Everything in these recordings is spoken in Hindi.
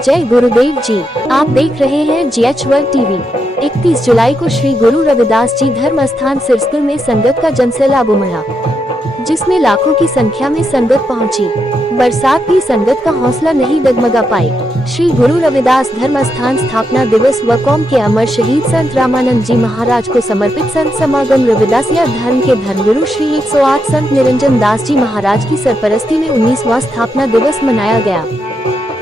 जय गुरुदेव जी। आप देख रहे हैं GH वर्ल्ड टीवी। 31 जुलाई को श्री गुरु रविदास जी धर्म स्थान सिरस्कुल में संगत का जनसैलाब उमड़ा, जिसमें लाखों की संख्या में संगत पहुंची। बरसात भी संगत का हौसला नहीं डगमगा पाई। श्री गुरु रविदास धर्म स्थान स्थापना दिवस व कौम के अमर शहीद संत रामानंद जी महाराज को समर्पित संत समागम रविदासिया धर्म के धर्मगुरु श्री 108 संत निरंजन दास जी महाराज की सरपरस्ती में 19वां स्थापना दिवस मनाया गया,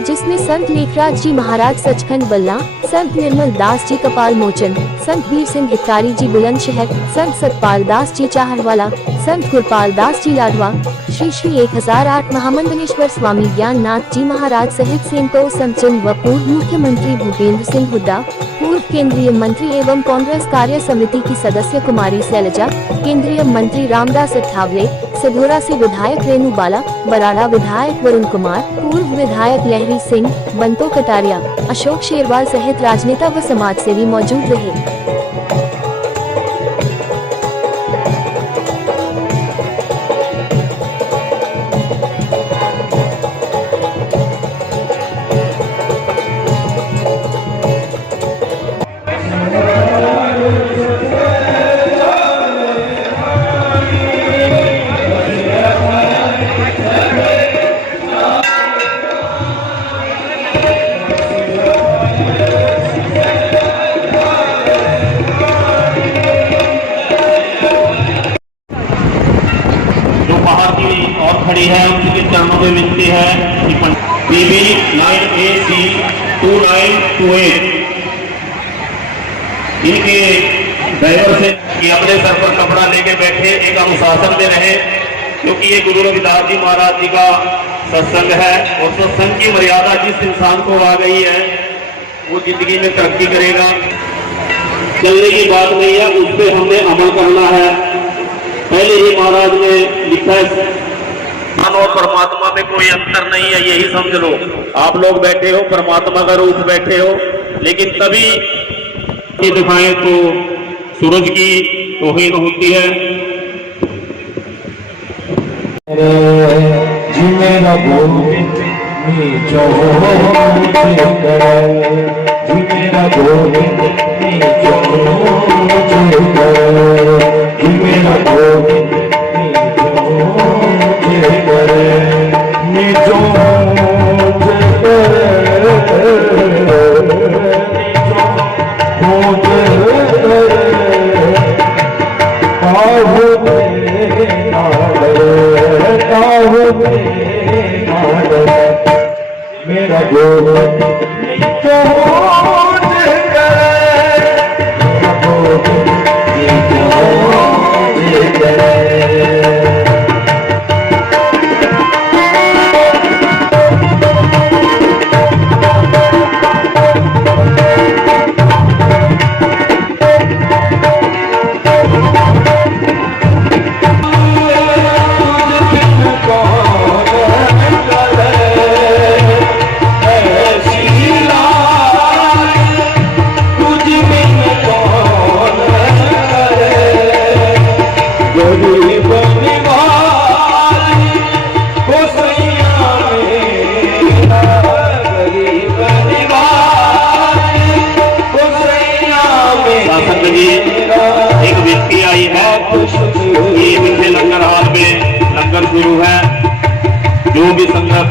जिसमें संत लेखराज जी महाराज सचखंड बल्ला, संत निर्मल दास जी कपाल मोचन, संत वीर सिंह हितकारी जी बुलंदशहर, संत सतपाल दास जी चाहरवाला, संत गुरपाल दास जी लाडवा, श्री श्री 1008 महामंडलेश्वर स्वामी ज्ञाननाथ जी महाराज सहित सैकड़ों संतजन व पूर्व मुख्यमंत्री भूपेंद्र सिंह हुड्डा, पूर्व केंद्रीय मंत्री एवं कांग्रेस कार्य समिति की सदस्य कुमारी शैलजा, केंद्रीय मंत्री रामदास अठावले, सिधोरा से विधायक रेणु बाला, बराड़ा विधायक वरुण कुमार, पूर्व विधायक लहरी सिंह, बंतो कटारिया, अशोक शेरवाल सहित राजनेता व समाजसेवी मौजूद रहे। और खड़ी है उनके चरणों में विनती है BB 9AC 2928 इनके ड्राइवर से कि अपने सर पर कपड़ा लेके बैठे एक अनुशासन में रहे, क्योंकि ये गुरु रविदास जी महाराज जी का सत्संग है और सत्संग की मर्यादा जिस इंसान को आ गई है वो जिंदगी में तरक्की करेगा। चलने की बात नहीं है, उस पर हमने अमल करना है। पहले ही महाराज ने लिखा है और परमात्मा में कोई अंतर नहीं है, यही समझ लो। आप लोग बैठे हो परमात्मा का रूप बैठे हो, लेकिन तभी ये दिखाएं तो सूरज की तौहीन होती है। मेरा गोविंद मेरा गोविंद एक व्यक्ति आई है, ये पीछे लंगर हाल में लंगर शुरू है। जो भी संगत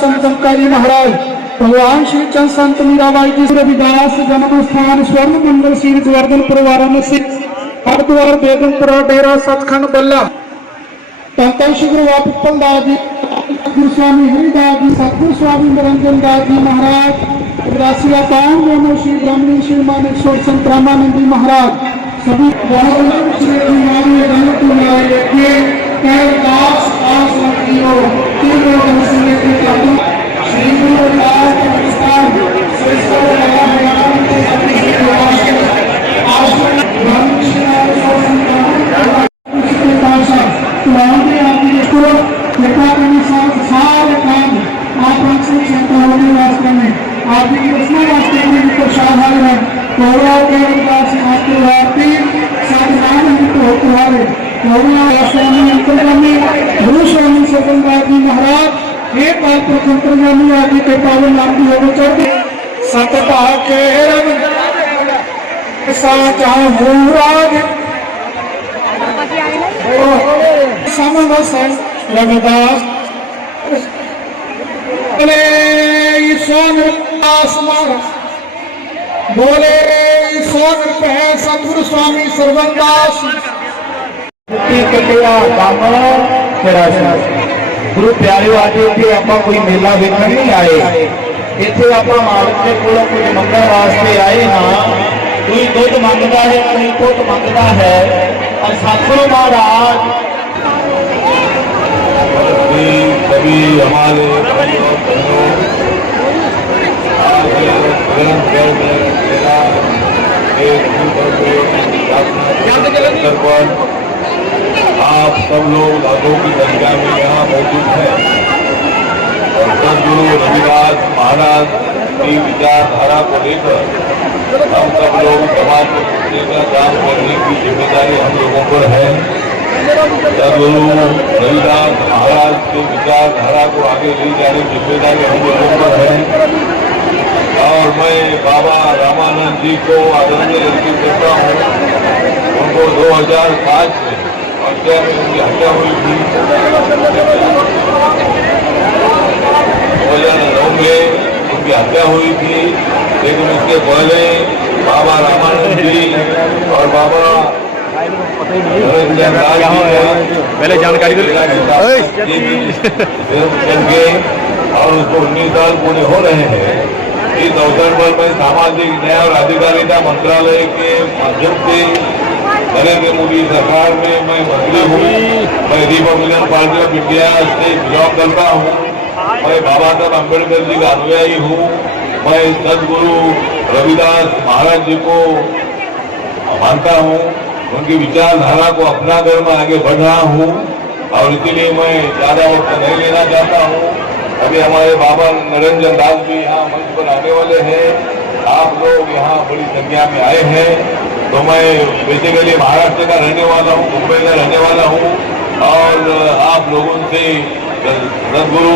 संत रंकारी महाराज भगवान श्री चंद संत मीराबाई जी रविदास जन्म स्थान स्वर्ण मंदिर श्री गोवर्धनपुर वाराणसी हरिद्वार बेगमपुरा डेरा सचखंड बल्ला धन श्री गुरु पिप्पल दास जी गुरु स्वामी हरिदास जी सतगुरु स्वामी निरंजन दास जी महाराज राशिया पान दोनों श्री ब्राह्मणी श्री मानिक सोर संत रामानंद जी महाराज सभी कैलाश आस रखियो तीनों दर्शने के काबू श्री गुरु रविदास के प्रस्थान श्रेष्ठ भगवान के अपने निवास आश्रम ब्रह्मश्री सोसंतान के भाषा तुलांगे आपके को कृपा करने सारे काम आप रक्षण क्षेत्र होने वास्ते में आपकी रचना वास्ते में को शाबाश है गौरव के विकास आपके वार्ती साधना को तुम्हारे गुरु स्वामी सतनदास जी महाराज एक बात पर संतरगामी आदि के पावन नाम की होने चढ़ते सतता के साचा राज समवसन रविदास बोले बोले सतगुरु स्वामी सर्वदास गुरु प्यारे आज इतने आप कोई मेला वेखण नहीं आए इतने आप मालिक के कोलों कुछ मंगण वास्ते आए हाँ कोई दुध मंगता है कोई पुत मंगता है और सतगुरु महाराज कभी हमारे आप सब लोग लाखों की संख्या में यहाँ मौजूद हैं और सदगुरु रविदास महाराज की विचारधारा को लेकर हम सब लोग समाज को जुड़ने का काम करने की जिम्मेदारी हम लोगों पर है। सदगुरु रविदास महाराज की विचारधारा को आगे ले जाने की जिम्मेदारी हम लोगों पर है और मैं बाबा रामानंद जी को आदरणीय अर्पित करता हूँ। उनको 2005 में हत्या में उनकी हत्या हुई थी। 2009 में उनकी हत्या हुई थी, लेकिन उसके पहले बाबा रामानंद जी और बाबा पहले जानकारी और उसको 19 साल पूरे हो रहे हैं। इस अवसर पर मैं सामाजिक न्याय और अधिकारिता मंत्रालय के माध्यम से नरेंद्र मोदी सरकार में मैं मंत्री हूँ। मैं रिपब्लिकन पार्टी ऑफ इंडिया से बिलोंग करता हूँ। मैं बाबा साहब अम्बेडकर जी का अनुयायी हूँ। मैं सदगुरु रविदास महाराज जी को मानता हूँ उनकी विचारधारा को अपनाकर मैं आगे बढ़ रहा हूँ और इसीलिए मैं ज्यादा वक्त नहीं लेना चाहता हूँ। अभी हमारे बाबा निरंजन दास भी यहाँ मंच पर आने वाले हैं। आप लोग यहाँ बड़ी संख्या में आए हैं। तो मैं बेसिकली महाराष्ट्र का रहने वाला हूँ, मुंबई का रहने वाला हूँ और आप लोगों से सदगुरु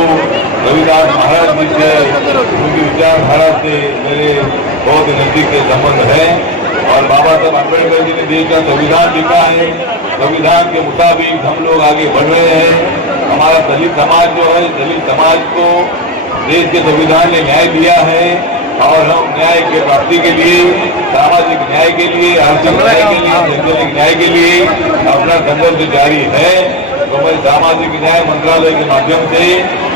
रविदास महाराज जी से उनकी विचारधारा से मेरे बहुत नजदीक के संबंध है। और बाबा साहब अम्बेडकर जी ने देश का संविधान लिखा है, संविधान के मुताबिक हम लोग आगे बढ़ रहे हैं। हमारा दलित समाज जो है, दलित समाज को देश के संविधान ने न्याय दिया है और हम न्याय की प्राप्ति के लिए, सामाजिक न्याय के लिए, आर्थिक न्याय के लिए, शैक्षणिक न्याय के लिए अपना संघर्ष जारी है। तो मैं सामाजिक न्याय मंत्रालय के माध्यम से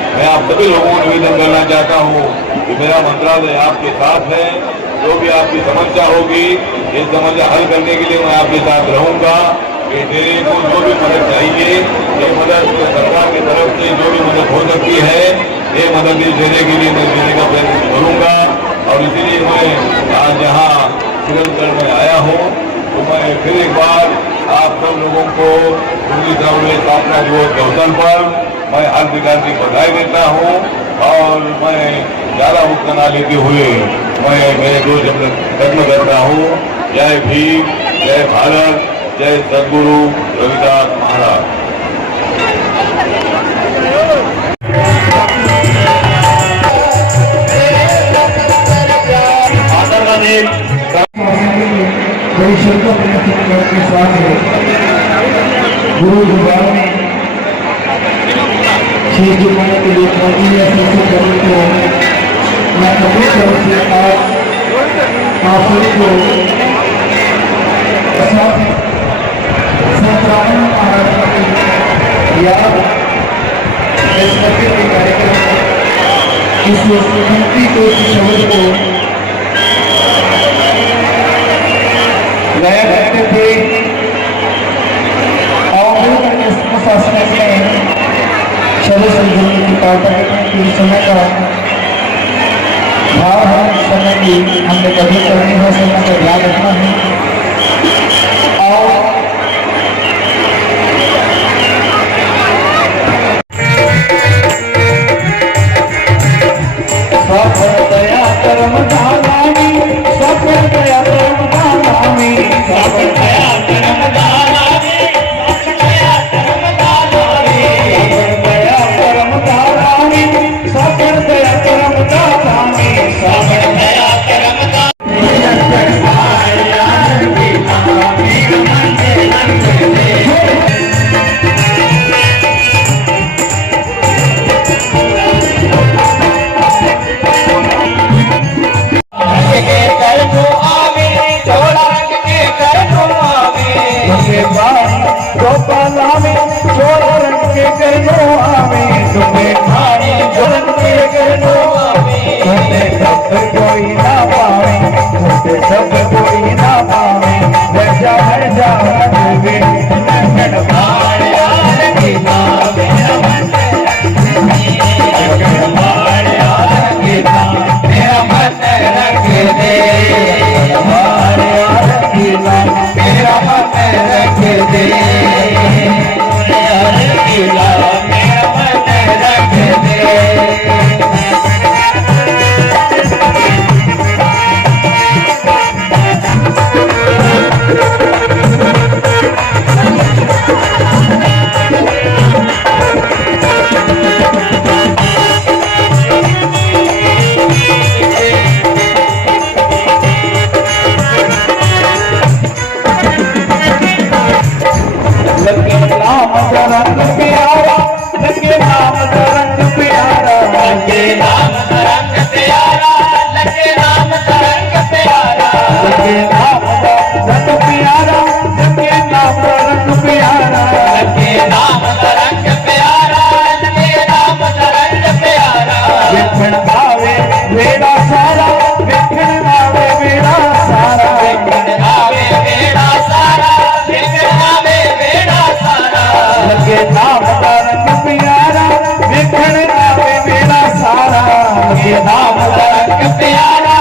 मैं आप सभी लोगों को निवेदन करना चाहता हूँ कि मेरा मंत्रालय आपके साथ है। जो भी आपकी समस्या होगी, ये समस्या हल करने के लिए मैं आपके साथ रहूंगा। कि मेरे को जो भी मदद चाहिए, ये मदद सरकार की तरफ से जो भी मदद हो सकती है, ये मदद देने के लिए मैं देने का प्रयत्न करूंगा। और इसीलिए मैं आज यहाँ श्रीगढ़ में आया हूँ। तो मैं फिर एक बार आप सब लोगों को उनकी स्थापना दिवस के अवसर पर मैं हार्दिक हार्दिक बधाई देता हूँ। और मैं ज्यादा वक्त न लेते हुए मैं मेरे दो शब्द खत्म करता हूँ। जय भीम, जय भारत, जय सदगुरु रविदास महाराज। बड़ी श्रद्धा के साथ गुरु दरबार में शीश झुकाने के लिए पहुंची है। सबसे पहले तो मैं अपनी तरफ से आप सभी को संतराम महाराज या इस कार्यक्रम इस कीमती को शब्द को गाया करते थे और शासन में शब्द संजीवनी की पावता करने की समय का भाव है। समय की हमने कभी करनी है, समय का ध्यान रखना है। और सफल दया कर्म दानी, सफल दया कर्म दानी, सफल दया कर्म दानी, सफल दया कर्म दानी, सफल दया कर्म दानी, सफल दया कर्म दानी, सफल दया कर्म प्यारा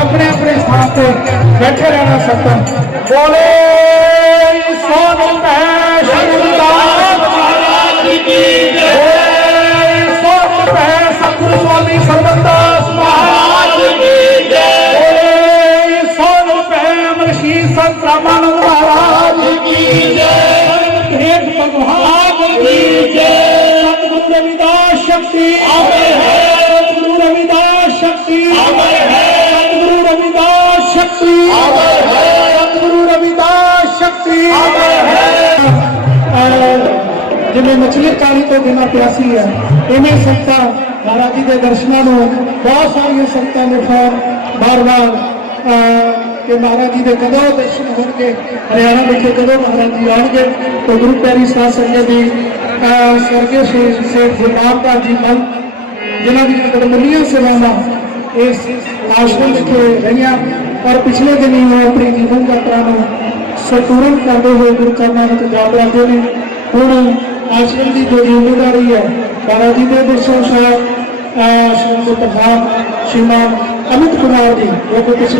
अपने अपने स्थान पे बैठे रहना सकता बोले सतगुरु स्वामी सरबंदास महाराज की जय। सोन ऋषि संत रामानंद महाराज की जय। भगवान की जय। सतगुरु रविदास शक्ति अमर है। सतगुरु रविदास शक्ति अमर है। सतगुरु रविदास शक्ति अमर है। सतगुरु रविदास शक्ति अमर है। जिन्हें मछली पानी तो बिना प्यासी है इन्हें संता महाराज जी के दर्शनों में बहुत सारिया संतां ने फोन बार बार कि महाराज जी के कदों दर्शन होंगे हरियाणा विखे कदों महाराज जी आएंगे तो गुरु प्यारी साध संगत की स्वर्गीय सेठ गुरनाम जी मल जिन्हों की बड़मुलियां सेवावां इस आश्रम विखे रही और पिछले दिन ही वो अपनी जीवन यात्रा संतुलन करते हुए गुरु चरणों में जा पाते हैं। हुण आश्रम की जो जिम्मेदारी है महाराज जी के दर्शन साहब आश्रम के प्रधान श्रीमान अमित कुमार जी वो पिछले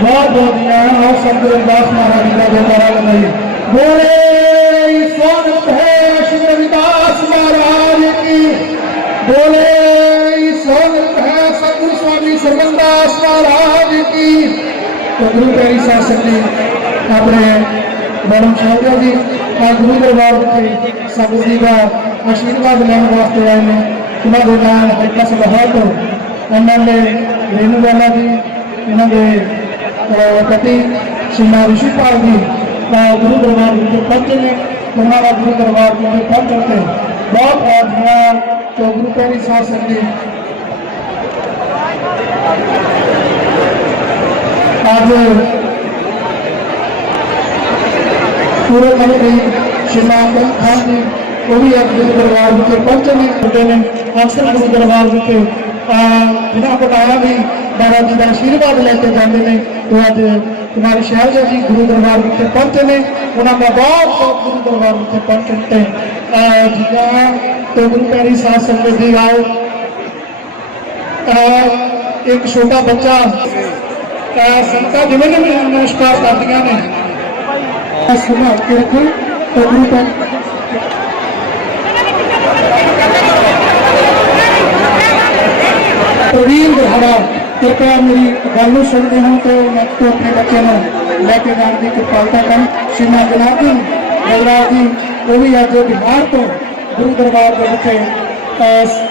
बहुत बहुत और संत रविदास महाराज जी का जयकारा लगाइए। बोले स्वागत है श्री रविदास महाराज की। बोले स्वागत है सतगुरु स्वामी सरबंदास महाराज की। तो गुरु प्यारी साध संगत अपने मैडम शाहजा जी गुरु दरबार के संगत जी का आशीर्वाद लेने वास्ते आए हैं। उन्होंने नाम हल्का सभा तो एमएलए रेणु वाला जी इन्होंने पति श्रीमान ऋषिपाल जी गुरु दरबार में पहुंचे ने उन्होंने गुरु दरबार में पहुंचते बहुत बहुत तो गुरु प्यारी साध संगत आज पूरे मंत्री श्रीमान खान जी वो भी अब गुरु दरबार में पहुंचे ने अक्सर गुरु दरबार में जिन्होंने बताया भी बाबा जी का आशीर्वाद लेके जाते हैं। तो अज कुमारी शैलजा जी गुरु दरबार में पहुंचे ने उन्होंने बहुत बहुत गुरु दरबार में पहुंचते तो गुरु प्यारी साध संगत जी आओ एक छोटा बच्चा संगत जिम्मे जिम्मे नमस्कार कर दिया ने संभाल के रखो तो गुरु प्यारी प्रवीण गढ़ाड़ा कृपया मेरी गल सुनते हो तो मैं तो अपने बच्चे लैके जाने की कृपालता कर। श्रीमान जनार्दन बलराज जी वो भी अज बिहार तो गुरु दरबार के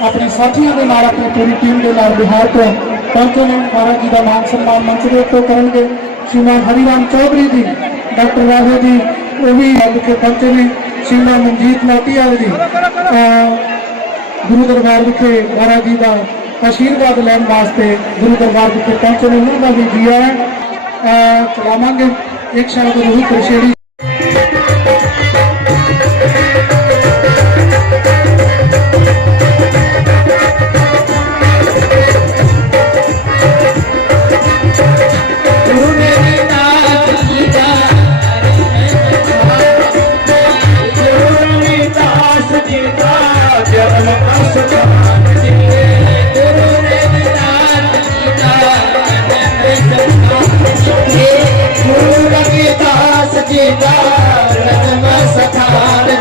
अपने साथियों के नाल अपनी पूरी टीम के नाल बिहार तो पहुंचे ने। महाराज जी का मान सम्मान मंच के तो करेंगे। श्रीमान हरिराम चौधरी जी डॉक्टर राजा जी वो भी अज के पहुंचे ने। श्रीमान मनजीत लाटिया जी गुरु दरबार विखे महाराज जी का आशीर्वाद लैन वास्ते गुरु दरबार विखे पहुंचे ने। उन्होंने भी जी है चलावांगे एक शब्द रोहित रशेड़ी।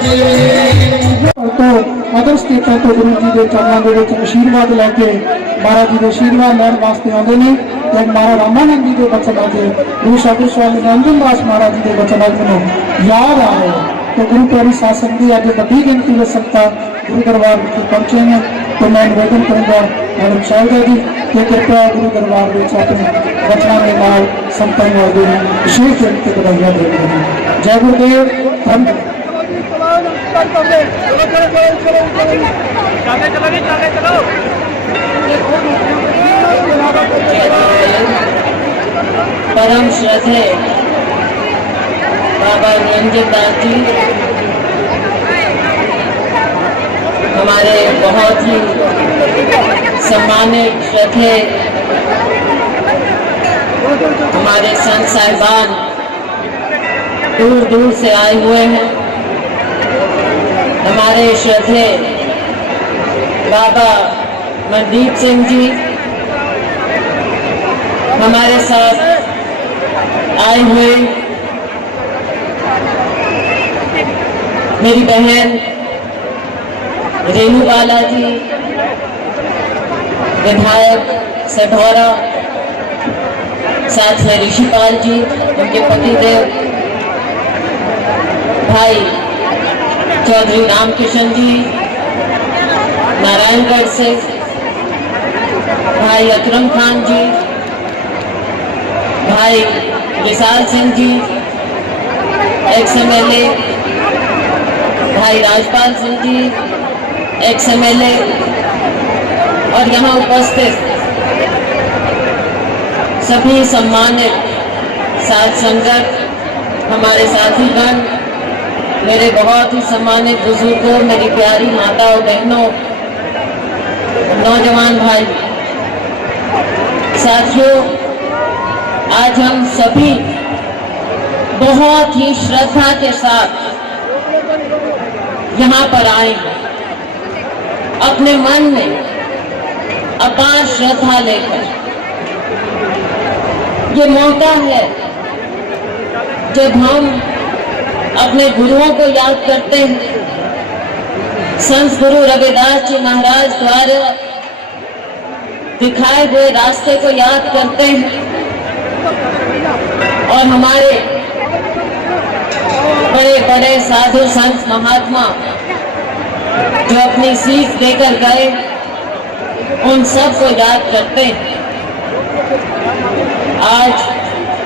तो अदर स्टेटां तो गुरु जी के चरणों के विच आशीर्वाद लैके महाराज जी के आशीर्वाद लैण वास्ते आते हैं। तो महाराज रामानंद जी के बचन अज गुरु साधु स्वामी निरंजन दास महाराज जी के बचन अज मैंने याद आ रहे हैं। तो गुरु प्यारी शासन की अज बड़ी गिनती में संगत गुरु दरबार में पहुंचे हैं। तो मैं निवेदन करूँगा मैडम शारदा जी कि कृपया गुरु दरबार में अपने वचनों के नाल संतां नूं अगे विशेष जन के बधाइयां देते हैं। जय गुरुदेव। धन्यवाद। परम श्रद्धे बाबा निरंजन दास जी हमारे बहुत ही सम्मानित श्रद्धे हमारे संत साहिबान दूर दूर से आए हुए हैं। हमारे श्रद्धे बाबा मनदीप सिंह जी हमारे साथ आए हुए, मेरी बहन रेणु बाला जी विधायक सढौरा, साथ में ऋषिपाल जी उनके पतिदेव, भाई चौधरी रामकिशन जी नारायणगढ़ से, भाई अकरम खान जी, भाई विशाल सिंह जी XMLA, भाई राजपाल सिंह जी XMLA और यहाँ उपस्थित सभी सम्मानित साथ संगत, हमारे साथीगण, मेरे बहुत ही सम्मानित बुजुर्गों, मेरी प्यारी माता और बहनों, नौजवान भाई साथियों, आज हम सभी बहुत ही श्रद्धा के साथ यहाँ पर आए हैं, अपने मन में अपार श्रद्धा लेकर। ये मौका है जब हम अपने गुरुओं को याद करते हैं, संत गुरु रविदास जी महाराज द्वारा दिखाए हुए रास्ते को याद करते हैं और हमारे बड़े बड़े साधु संत महात्मा जो अपनी सीख देकर गए उन सब को याद करते हैं। आज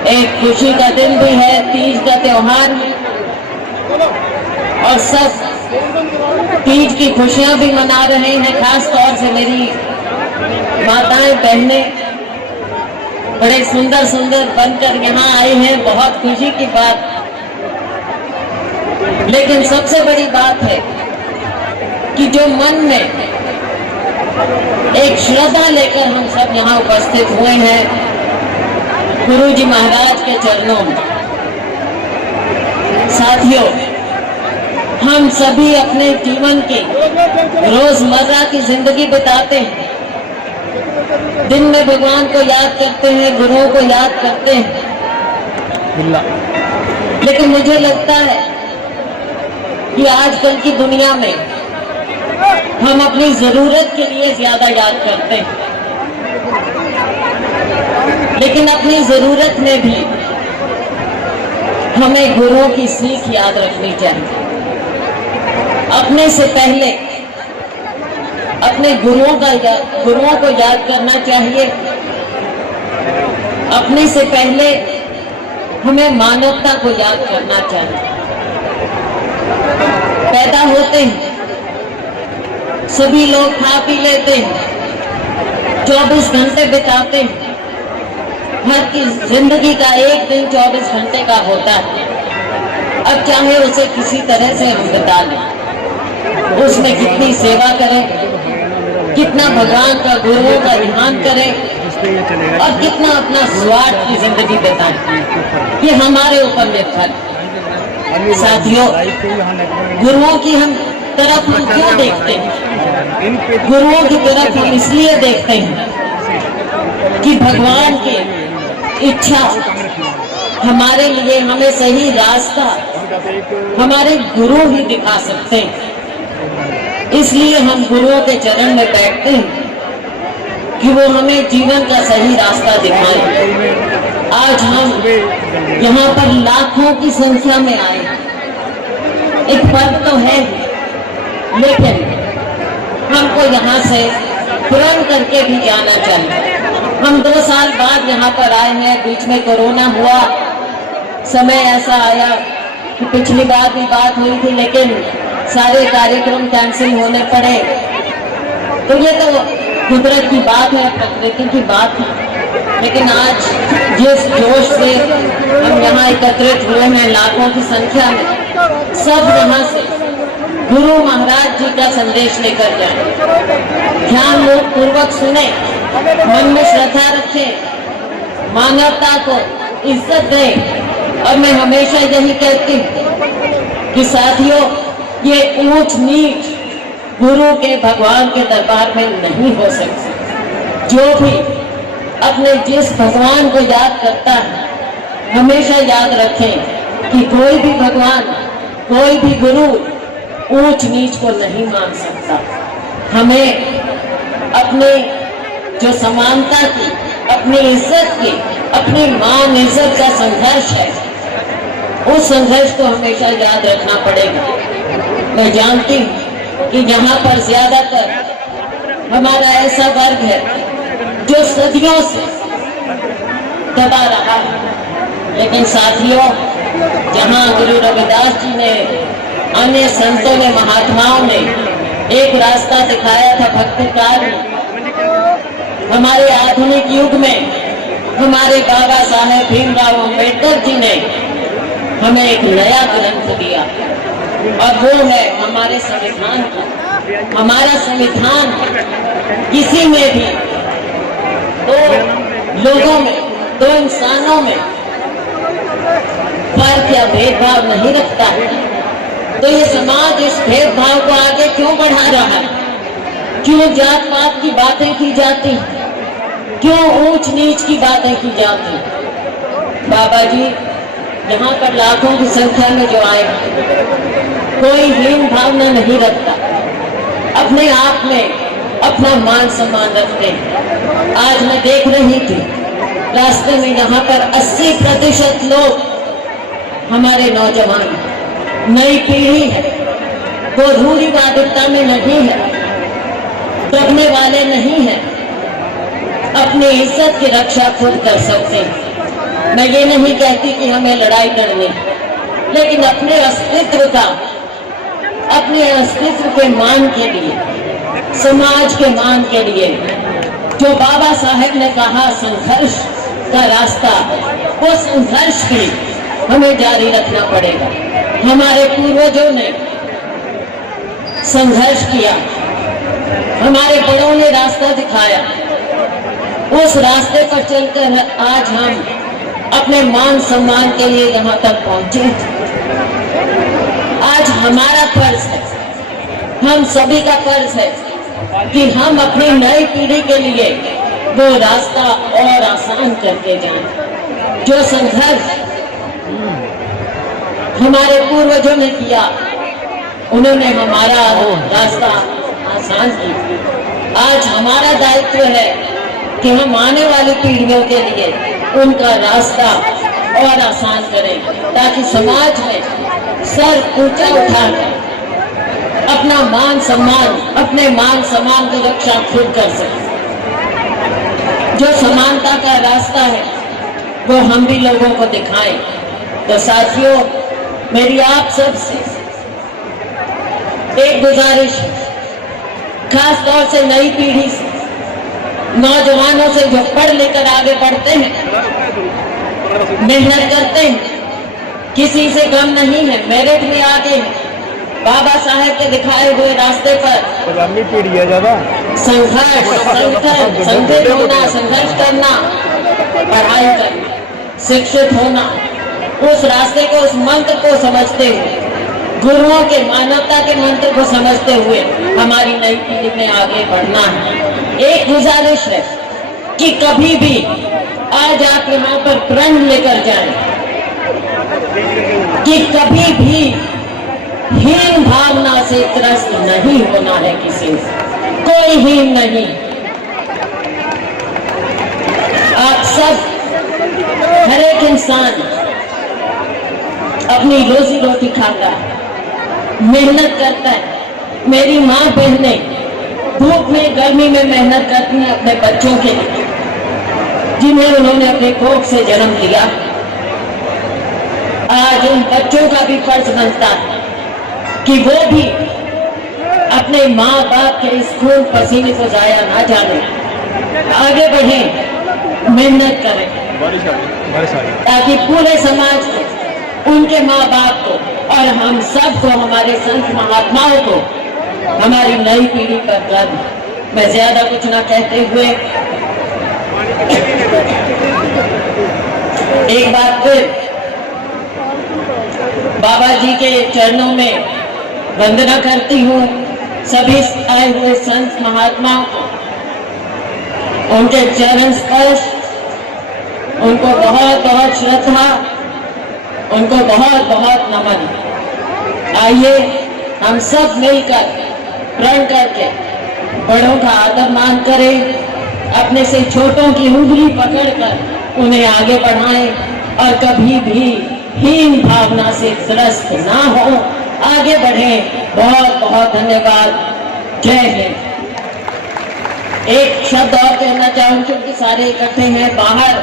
एक खुशी का दिन भी है, तीज का त्योहार है और सब तीज की खुशियां भी मना रहे हैं। खास तौर से मेरी माताएं बहनें बड़े सुंदर सुंदर बनकर यहाँ आए हैं, बहुत खुशी की बात। लेकिन सबसे बड़ी बात है कि जो मन में एक श्रद्धा लेकर हम सब यहाँ उपस्थित हुए हैं गुरु जी महाराज के चरणों में। साथियों, हम सभी अपने जीवन की रोजमर्रा की जिंदगी बिताते हैं, दिन में भगवान को याद करते हैं, गुरुओं को याद करते हैं, लेकिन मुझे लगता है कि आजकल की दुनिया में हम अपनी जरूरत के लिए ज्यादा याद करते हैं, लेकिन अपनी जरूरत में भी हमें गुरुओं की सीख याद रखनी चाहिए। अपने से पहले अपने गुरुओं को याद करना चाहिए। अपने से पहले हमें मानवता को याद करना चाहिए। पैदा होते हैं, सभी लोग खा पी लेते हैं, 24 घंटे बिताते हैं, हर की जिंदगी का एक दिन 24 घंटे का होता है। अब चाहे उसे किसी तरह से हम बिता लें, उसमें कितनी सेवा करें, कितना भगवान का गुरुओं का ध्यान करें और कितना अपना स्वार्थ की जिंदगी बिताएं, ये हमारे ऊपर निर्भर है। साथियों, गुरुओं की तरफ हम क्यों देखते हैं? गुरुओं की तरफ हम इसलिए देखते हैं कि भगवान की इच्छा हमारे लिए हमें सही रास्ता हमारे गुरु ही दिखा सकते हैं। इसलिए हम गुरुओं के चरण में बैठते हैं कि वो हमें जीवन का सही रास्ता दिखाएं। आज हम यहाँ पर लाखों की संख्या में आए, एक पर्व तो है, लेकिन हमको यहाँ से प्रण करके भी जाना चाहिए। हम 2 साल बाद यहाँ पर आए हैं, बीच में कोरोना हुआ, समय ऐसा आया कि पिछली बार भी बात हुई थी, लेकिन सारे कार्यक्रम कैंसिल होने पड़े। तो ये तो कुदरत की बात है, प्रकृति की बात है। लेकिन आज जिस जोश से हम यहाँ एकत्रित हुए हैं लाखों की संख्या में, सब यहाँ से गुरु महाराज जी का संदेश लेकर जाए। ध्यान पूर्वक सुने, मन में श्रद्धा रखें, मानवता को इज्जत दें। और मैं हमेशा यही कहती हूँ कि साथियों, ये ऊंच नीच गुरु के भगवान के दरबार में नहीं हो सकती। जो भी अपने जिस भगवान को याद करता है, हमेशा याद रखें कि कोई भी भगवान, कोई भी गुरु ऊंच नीच को नहीं मान सकता। हमें अपने जो समानता की, अपनी इज्जत की, अपनी मान इज्जत का संघर्ष है, उस संघर्ष को हमेशा याद रखना पड़ेगा। मैं जानती हूँ कि यहाँ पर ज्यादातर हमारा ऐसा वर्ग है जो सदियों से दबा रहा है। लेकिन साथियों, जहाँ गुरु रविदास जी ने, अन्य संतों ने, महात्माओं ने एक रास्ता दिखाया था भक्ति काल में, हमारे आधुनिक युग में हमारे बाबा साहेब भीमराव अम्बेडकर जी ने हमें एक नया ग्रंथ दिया, और वो है हमारे संविधान का। हमारा संविधान किसी में भी, दो लोगों में, दो इंसानों में फर्क या भेदभाव नहीं रखता है। तो ये समाज इस भेदभाव को आगे क्यों बढ़ा रहा है? क्यों जात पात की बातें की जाती, क्यों ऊंच नीच की बातें की जाती? बाबा जी यहाँ पर लाखों की संख्या में जो आए, कोई हीन भावना नहीं रखता, अपने आप में अपना मान सम्मान रखते हैं। आज मैं देख रही थी रास्ते में, यहाँ पर 80% लोग हमारे नौजवान, नई पीढ़ी है, वो रूढ़िवादिता में नहीं है, दबने वाले नहीं है, अपनी इज्जत की रक्षा खुद कर सकते हैं। मैं ये नहीं कहती कि हमें लड़ाई लड़नी, लेकिन अपने अस्तित्व का, अपने अस्तित्व के मान के लिए, समाज के मान के लिए, जो बाबा साहेब ने कहा संघर्ष का रास्ता, वो संघर्ष भी हमें जारी रखना पड़ेगा। हमारे पूर्वजों ने संघर्ष किया, हमारे बड़ों ने रास्ता दिखाया, उस रास्ते पर चलकर आज हम अपने मान सम्मान के लिए यहाँ तक पहुंचे। आज हमारा फर्ज है, हम सभी का फर्ज है कि हम अपनी नई पीढ़ी के लिए वो रास्ता और आसान करके जाएं। जो संघर्ष हमारे पूर्वजों ने किया, उन्होंने हमारा रास्ता आसान किया। आज हमारा दायित्व है कि हम आने वाली पीढ़ियों के लिए उनका रास्ता और आसान करें, ताकि समाज में सर ऊंचा उठाकर अपना मान सम्मान, अपने मान सम्मान की रक्षा खुद कर सके। जो समानता का रास्ता है वो हम भी लोगों को दिखाएं। तो साथियों, मेरी आप सबसे एक गुजारिश है, खास तौर से नई पीढ़ी से, नौजवानों से जो पढ़ लेकर आगे बढ़ते हैं, मेहनत करते हैं, किसी से कम नहीं है, मेरिट में आगे है, बाबा साहेब के दिखाए हुए रास्ते पर पीढ़ी है ज्यादा संघर्ष, संगठित होना, संघर्ष करना, पढ़ाई करना, शिक्षित होना, उस रास्ते को, उस मंत्र को समझते हुए, गुरुओं के, मानवता के मंत्र को समझते हुए हमारी नई पीढ़ी में आगे बढ़ना है। एक गुजारिश है कि कभी भी आज आप यहाँ पर प्रण लेकर जाएं, कि कभी भी हीन भावना से त्रस्त नहीं होना है किसी से, कोई हीन नहीं। आप सब, हर एक इंसान अपनी रोजी रोटी खाता है, मेहनत करता है। मेरी माँ बहनें धूप में गर्मी में मेहनत करती हैं अपने बच्चों के लिए, जिन्हें उन्होंने अपने कोख से जन्म दिया। आज उन बच्चों का भी फर्ज बनता है कि वो भी अपने माँ बाप के इस खून पसीने को जाया ना जाने, आगे बढ़े, मेहनत करें, ताकि पूरे समाज को, उनके माँ बाप को और हम सब को, हमारे संत महात्माओं को, हमारी नई पीढ़ी का गर्व। मैं ज्यादा कुछ ना कहते हुए एक बार फिर बाबा जी के चरणों में वंदना करती हूँ। सभी आए हुए संत महात्माओं को, उनके चरण स्पर्श, उनको बहुत बहुत श्रद्धा, उनको बहुत बहुत नमन। आइए हम सब मिलकर प्रण करके बड़ों का आदर मान करें, अपने से छोटों की उंगली पकड़कर उन्हें आगे बढ़ाएं और कभी भी हीन भावना से त्रस्त ना हो, आगे बढ़ें। बहुत बहुत धन्यवाद। जय हिंद। एक शब्द और कहना चाहूँ, क्योंकि सारे इकट्ठे हैं बाहर,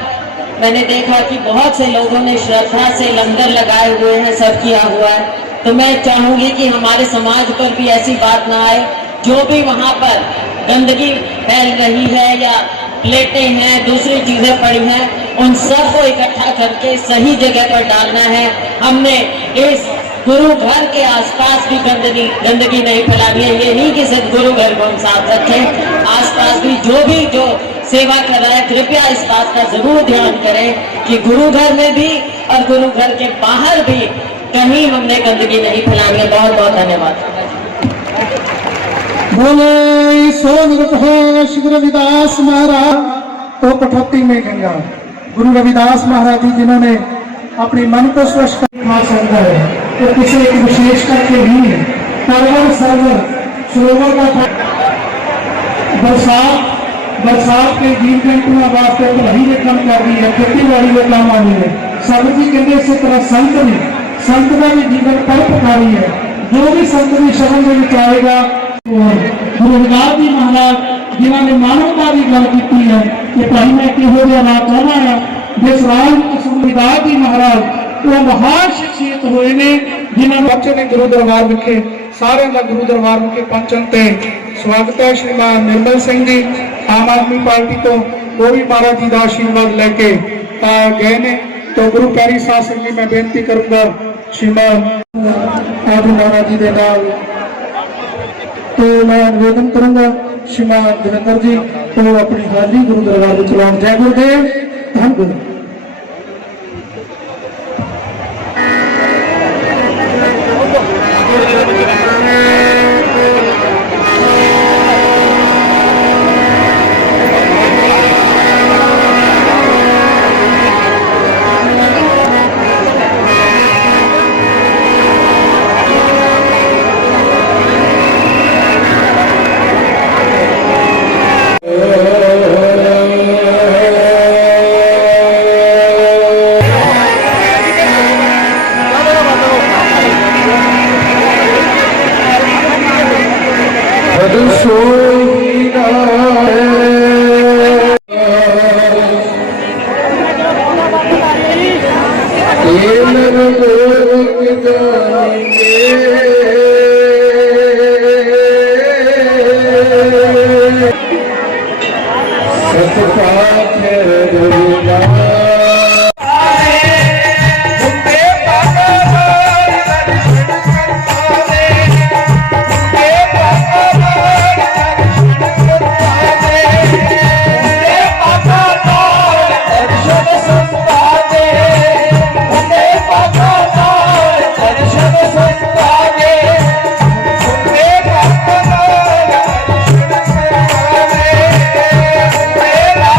मैंने देखा कि बहुत से लोगों ने श्रद्धा से लंगर लगाए हुए हैं, सब किया हुआ है, तो मैं चाहूंगी कि हमारे समाज पर भी ऐसी बात ना आए। जो भी वहां पर गंदगी फैल रही है या प्लेटें हैं, दूसरी चीजें पड़ी हैं, उन सबको इकट्ठा करके सही जगह पर डालना है। हमने इस गुरु घर के आसपास भी गंदगी नहीं फैलानी है। ये नहीं कि सिर्फ गुरु घर को हम साफ रखें, आसपास भी जो सेवा कर रहा है, कृपया इस बात का जरूर ध्यान करें कि गुरु घर में भी और गुरु घर के बाहर भी कहीं हमने गंदगी नहीं फैलानी है। बहुत बहुत धन्यवाद। बोले सो निरत है श्री रविदास महाराज तो कठौती में गंगा। गुरु रविदास महाराज जी जिन्होंने अपने मन को स्वच्छ कर खास होता है, तो किसी एक विशेषता के लिए परवर सर्वर सरोवर का बरसात के जीव जंतुओं वास्ते तो नहीं ये काम कर रही है, खेती बाड़ी में काम आ रही है। सब जी कहते इस तरह संत का भी जीवन पर पकारी है। जो भी संत भी शरण में विचारेगा, गुरु रविदास जी महाराज जिन्होंने मानवता की गल की है कि भाई मैं किहो जिहा राह चाहना है, जिस राह रविदास जी महाराज वो महान शख्सियत होए ने, जिन्होंने बच्चे ने गुरु दरबार विखे सारे का गुरु दरबार विखे पहुंचण ते स्वागत है। श्रीमान निर्मल सिंह जी आम आदमी पार्टी तो वो भी महाराज जी का आशीर्वाद लेके गए ने। तो गुरु प्यारी साध संगत जी मैं बेनती करूंगा श्रीमान आदि महाराज जी के नाल, तो मैं निवेदन करूंगा श्रीमान देवेंद्र जी तो अपनी हाजिरी गुरु दरबार में चलाउण। जय गुरुदेव, धन गुरु।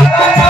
Bye.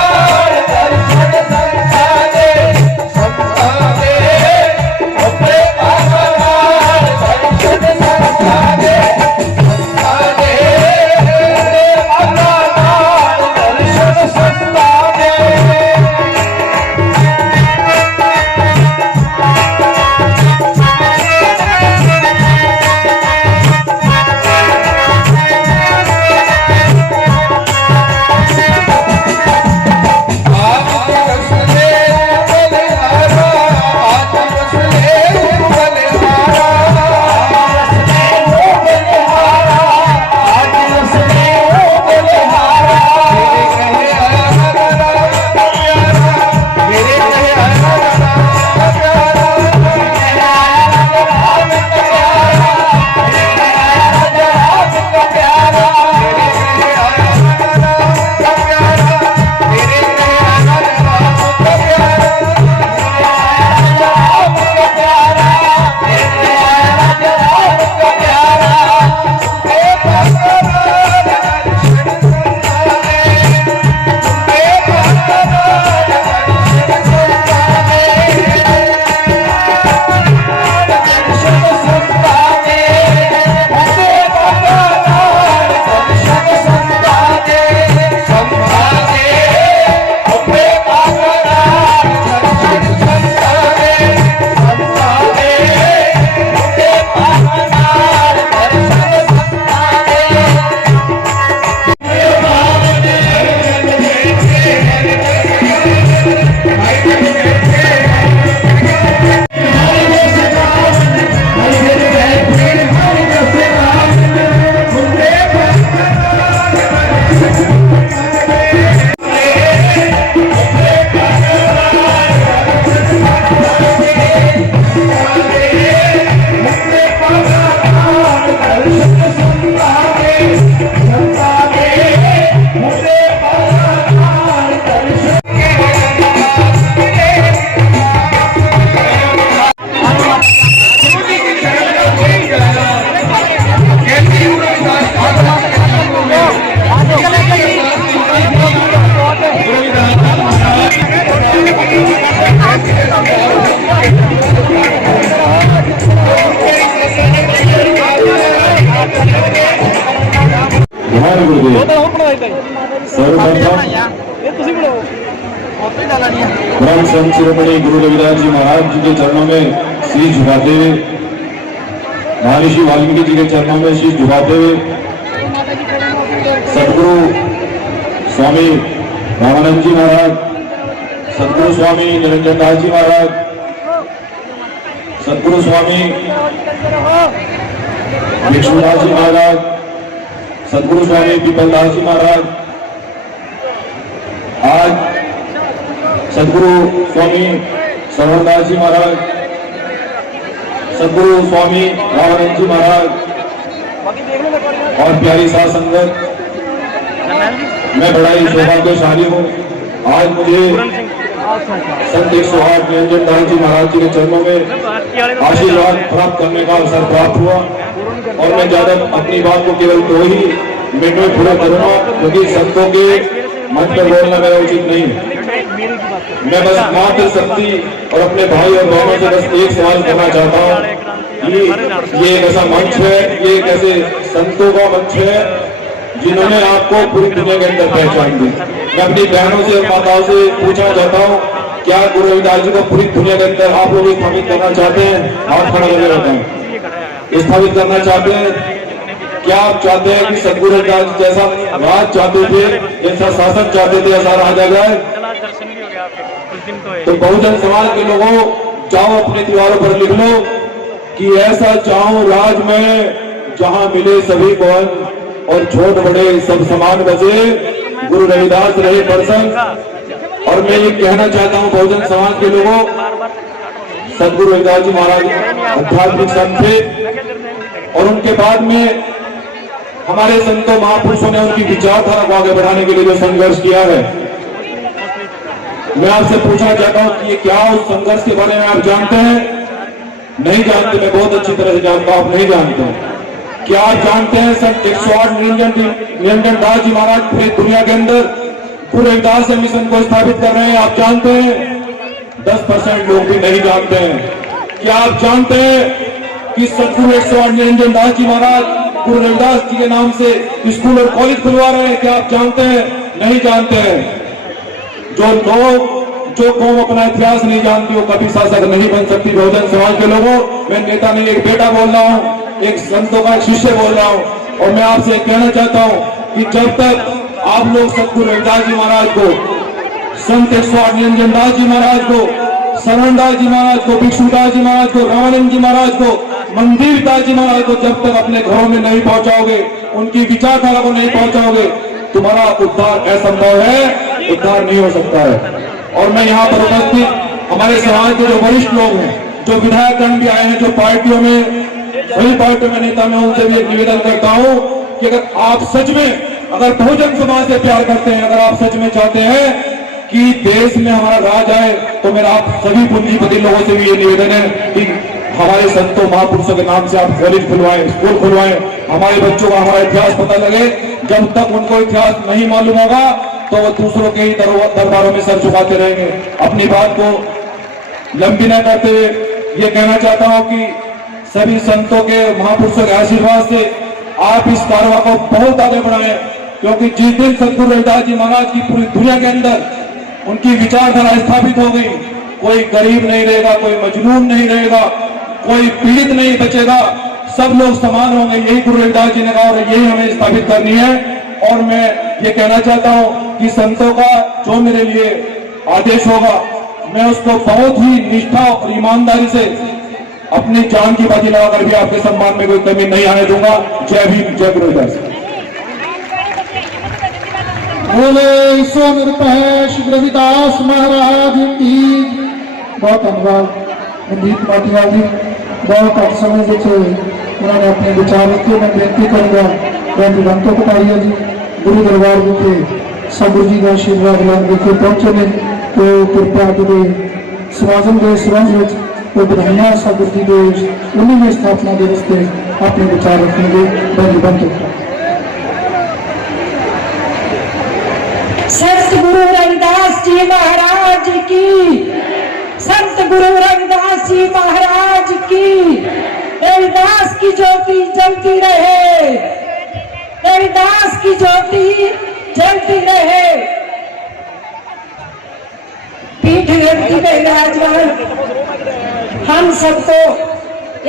परम संत शिरोमणि गुरु रविदास जी महाराज जी के चरणों में शीश झुकाते हुए, महर्षि वाल्मीकि जी के चरणों में शीश झुकाते हुए, सदगुरु स्वामी रामानंद जी महाराज, सदगुरु स्वामी निरंजन दास जी महाराज, सदगुरु स्वामी भिक्षुदास जी महाराज, सदगुरु स्वामी पीपलदास जी महाराज, आज सदगुरु स्वामी सरवणदास जी महाराज, सदगुरु स्वामी रामानंद जी महाराज और प्यारी साध संगत, मैं बड़ा ही सौभाग्यशाली हूँ। आज मुझे संत 108 निरंजन दास जी महाराज जी के चरणों में आशीर्वाद प्राप्त करने का अवसर प्राप्त हुआ और मैं ज्यादा अपनी बात को केवल दो ही मिनट में पूरा करूंगा, क्योंकि संतों के मन पर बोलना मेरा उचित नहीं है। मैं बस मात्र शक्ति और अपने भाई और बहनों से बस एक सवाल करना चाहता हूँ कि ये एक ऐसा मंच है, ये एक ऐसे संतों का मंच है जिन्होंने आपको पूरी दुनिया के अंदर पहचान दी। मैं अपनी बहनों से और माताओं से पूछना चाहता हूँ, क्या गुरु रविदास जी को पूरी दुनिया के अंदर आप लोग स्थापित करना चाहते हैं? हाथ खड़ा करके रहता है, स्थापित करना चाहते हैं? क्या आप चाहते हैं कि सदगुरु रविदास जैसा राज चाहते थे, जैसा शासन चाहते थे, ऐसा राज आ जाए? तो बहुजन समाज के लोगों, जाओ अपने दीवारों पर लिख लो कि ऐसा चाहूं राज में जहां मिले सभी को और छोट बड़े सब समान बचे, गुरु रविदास रहे प्रसन्न। और मैं ये कहना चाहता हूं बहुजन समाज के लोगों, सदगुरु रविदास जी महाराज आध्यात्मिक संत थे और उनके बाद में हमारे संतों महापुरुषों ने उनकी विचारधारा को आगे बढ़ाने के लिए जो संघर्ष किया है, मैं आपसे पूछना चाहता हूं कि ये क्या उस संघर्ष के बारे में आप जानते हैं? नहीं जानते, मैं बहुत अच्छी तरह से जानता हूं, आप नहीं जानते हैं। क्या आप जानते हैं संत 108 निरंजन दास जी महाराज पूरी दुनिया के अंदर गुरु रविदास से मिशन को स्थापित कर रहे हैं? आप जानते हैं? 10% लोग भी नहीं जानते हैं। क्या आप जानते हैं कि सदगुरु 108 निरंजन दास जी महाराज गुरु रविदास जी के नाम से स्कूल और कॉलेज खुलवा रहे हैं? क्या आप जानते हैं? नहीं जानते हैं। जो कौम अपना इतिहास नहीं जानती वो कभी शासक नहीं बन सकती। बहुजन समाज के लोगों, मैं नेता नहीं, एक बेटा बोल रहा हूँ, एक संतों का शिष्य बोल रहा हूँ और मैं आपसे कहना चाहता हूँ कि जब तक आप लोग सदगुरु रविदास जी महाराज को, संत 108 निरंजन दास जी महाराज को, सरवणदास जी महाराज को, भिक्षुदास जी महाराज को, रामानंद जी महाराज को, मंदिर दास जी महाराज को जब तक अपने घरों में नहीं पहुंचाओगे, उनकी विचारधारा को नहीं पहुंचाओगे, तुम्हारा उद्धार असंभव है, उद्धार नहीं हो सकता है। और मैं यहाँ पर उपस्थित हमारे समाज के जो वरिष्ठ लोग हैं, जो विधायकगण भी आए हैं, जो पार्टियों में, सभी पार्टियों में नेता, मैं उनसे भी एक निवेदन करता हूँ कि अगर आप सच में, अगर बहुजन समाज से प्यार करते हैं, अगर आप सच में चाहते हैं कि देश में हमारा राज आए, तो मेरा आप सभी पूंजीपति लोगों से भी ये निवेदन है कि हमारे संतों महापुरुषों के नाम से आप कॉलेज खुलवाएं, स्कूल खुलवाएं, हमारे बच्चों का हमारा इतिहास पता लगे। जब तक उनको इतिहास नहीं मालूम होगा तो वो दूसरों के ही दरबारों में सर झुकाते रहेंगे। अपनी बात को लंबी न करते हुए ये कहना चाहता हूँ कि सभी संतों के, महापुरुषों के आशीर्वाद से आप इस कारवा को बहुत आगे बढ़ाएं, क्योंकि जिस दिन सदगुरु रविदास जी महाराज की पूरी दुनिया के अंदर उनकी विचारधारा स्थापित हो गई, कोई गरीब नहीं रहेगा, कोई मजलूम नहीं रहेगा, कोई पीड़ित नहीं बचेगा, सब लोग समान होंगे। यही गुरु रविदास जी ने कहा और यही हमें स्थापित करनी है। और मैं ये कहना चाहता हूँ कि संतों का जो मेरे लिए आदेश होगा, मैं उसको बहुत ही निष्ठा और ईमानदारी से अपनी जान की बाजी लगाकर भी आपके सम्मान में कोई कमी नहीं आने दूंगा। जय भीम, जय गुरु रविदास। बोले स्वनिर्भय श्री रविदास महाराज की। बहुत धन्यवाद मनदीप पाटियाल जी, बहुत घट समय उन्होंने अपने विचार रखे। मैं बेनती करूँगा बंतों कटारिया जी गुरु दरबार विखे सतगुरु जी का आशीर्वाद लाभ विखे पहुंचे ने, तो कृपया के समागम के संबंध में तो बधाइयां सतगुरु जी के 19वें स्थापना दिवस के अपने विचार रखेंगे। बंतों संत गुरु रविदास जी महाराज की, संत गुरु रविदास जी महाराज की। रविदास की ज्योति जलती रहे, रविदास की ज्योति जलती रहे। में विराजमान हम सबको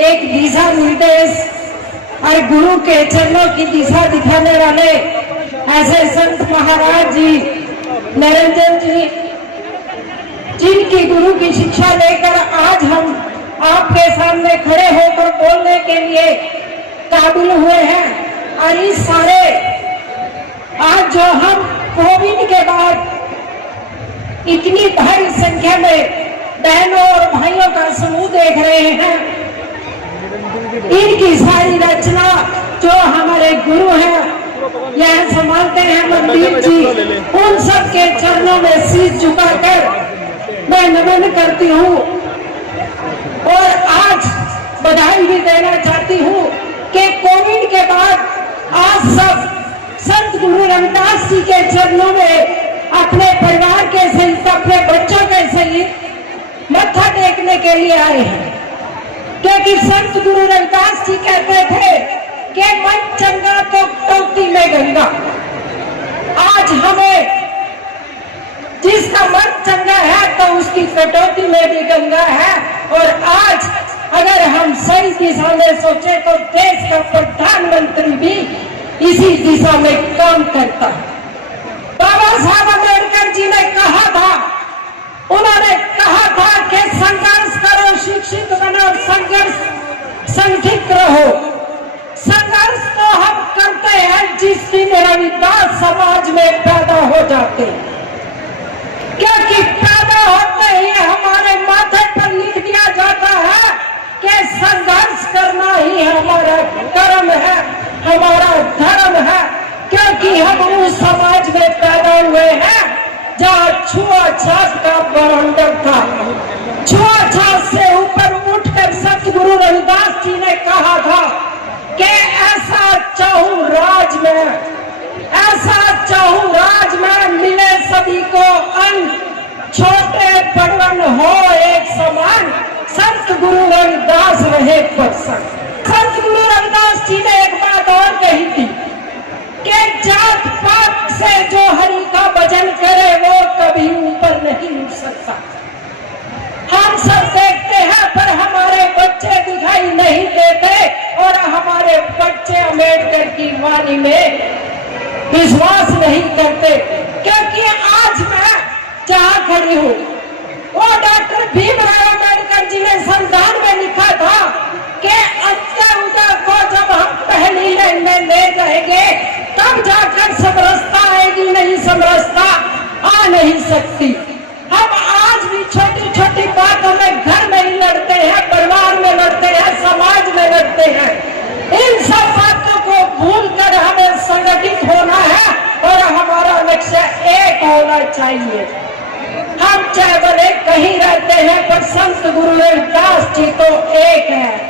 एक दिशा निर्देश और गुरु के चरणों की दिशा दिखाने वाले ऐसे संत महाराज जी, निरंजन जी, जिनकी गुरु की शिक्षा लेकर आज हम आपके सामने खड़े होकर बोलने के लिए काबिल हुए हैं। और इस सारे आज जो हम कोविड के बाद इतनी भारी संख्या में बहनों और भाइयों का समूह देख रहे हैं, इनकी सारी रचना जो हमारे गुरु हैं यह संभालते हैं मनदीप जी, उन सब के चरणों में शीश झुकाकर मैं नमन करती हूँ और आज बधाई भी देना चाहती हूँ कि कोविड के बाद आज सब संत गुरु रविदास जी के चरणों में अपने परिवार के सहित, अपने बच्चों के सहित मत्था टेकने के लिए आए हैं। क्योंकि संत गुरु रविदास जी कहते थे कि मन चंगा तो कटौती में गंगा। आज हमें जिसका मन चंगा है तो उसकी कटौती में भी गंगा है। और आज अगर हम सही दिशा में सोचे तो देश का प्रधानमंत्री भी इसी दिशा में काम करता है। बाबा साहब अम्बेडकर जी ने कहा था, उन्होंने कहा था कि संघर्ष करो, शिक्षित बनो, संघर्ष संगठित रहो। संघर्ष तो हम करते हैं जिस दिन रविदास समाज में पैदा हो जाते हैं, क्योंकि पैदा होते ही हमारे माथे पर लिख दिया जाता है कि संघर्ष करना ही हमारा कर्म है, हमारा धर्म है। क्योंकि हम उस समाज में पैदा हुए हैं जहाँ छुआछूत का बवंडर था। छुआछूत से ऊपर उठकर सतगुरु रविदास जी ने कहा था कि ऐसा चाहूं राज में, ऐसा चाहूं राज में, मिले सभी को अन्न, छोटे बड़वन हो एक समान, संत गुरु रविदास रहे प्रसन्न। संत गुरु रविदास जी ने एक बात और कही थी कि जात पात से जो हरि का भजन करे वो कभी ऊपर नहीं उठ सकता। हम सब देखते हैं पर हमारे बच्चे दिखाई नहीं देते और हमारे बच्चे अम्बेडकर की वाणी में विश्वास नहीं करते। क्योंकि आज मैं जहाँ खड़ी हूँ वो डॉक्टर भीमराव अम्बेडकर जी ने संविधान में लिखा था कि अंत्योदय को जब हम पहली लाइन में ले जाएंगे तब जाकर समरसता आएगी, नहीं समरसता आ नहीं सकती। हम आज भी छोटी छोटी बातों में घर में ही लड़ते हैं, परिवार में लड़ते हैं, समाज में लड़ते हैं। इन सब बातों को भूलकर हमें संगठित होना है और हमारा लक्ष्य एक होना चाहिए। हम चाहे भले कहीं रहते हैं पर संत गुरु रविदास जी तो एक है।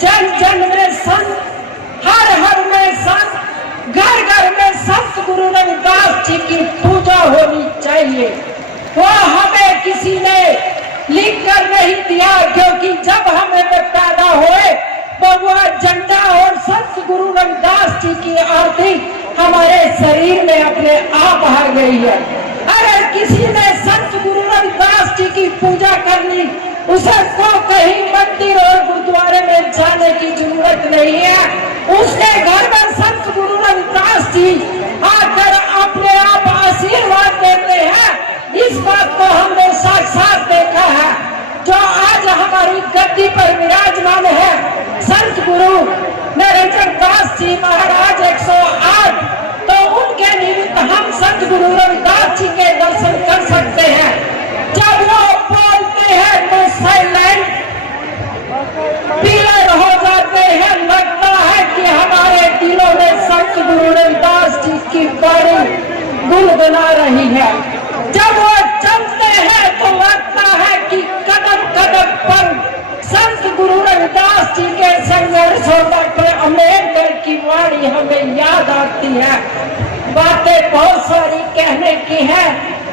जन जन में संत, हर हर में संत, घर घर में संत गुरु रविदास जी की पूजा होनी चाहिए। वो हमें किसी ने लिख कर नहीं दिया, क्योंकि जब हमें पैदा हुए भगवा झंडा और संत गुरु रविदास जी की आरती हमारे शरीर में अपने आप आ गई है। अगर किसी ने संत गुरु रविदास जी की पूजा करनी, उसे को कहीं मंदिर और गुरुद्वारे में जाने की जरूरत नहीं है। उसके घर में संत गुरु रविदास जी आकर अपने आप आशीर्वाद देते हैं। इस बात को हमने साक्षात देखा है। जो आज हमारी गद्दी पर विराजमान है संत गुरु निरंजन दास जी महाराज 108, तो उनके निमित्त हम संत गुरु रविदास जी के दर्शन कर सकते हैं। जब वो बोलते हैं तो साइलेंट पीलर हो जाते हैं, लगता है कि हमारे दिलों में संत गुरु रविदास जी की बाणी गुनगुना रही है। जब वो चलते हैं तो लगता है कि कदम कदम पर संत गुरु रविदास जी के संघर्षों डॉक्टर अम्बेडकर की वाणी हमें याद आती है। बातें बहुत सारी कहने की है,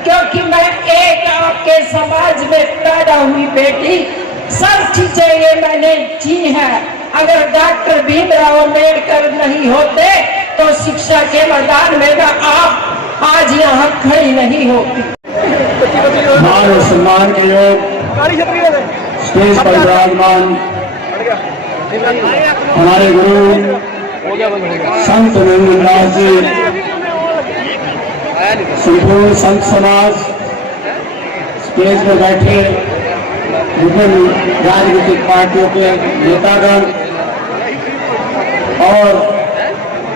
क्योंकि मैं एक आपके समाज में पैदा हुई बेटी, सब चीजें ये मैंने जी है। अगर डॉक्टर भीमराव अम्बेडकर नहीं होते तो शिक्षा के मैदान में आप आज यहाँ खड़ी नहीं होती। मान और सम्मान के योग स्टेज पर विराजमान हमारे गुरु संत नरेंद्रनाथ जी, संपूर्ण संत समाज, स्टेज पर बैठे विभिन्न राजनीतिक पार्टियों के नेतागण और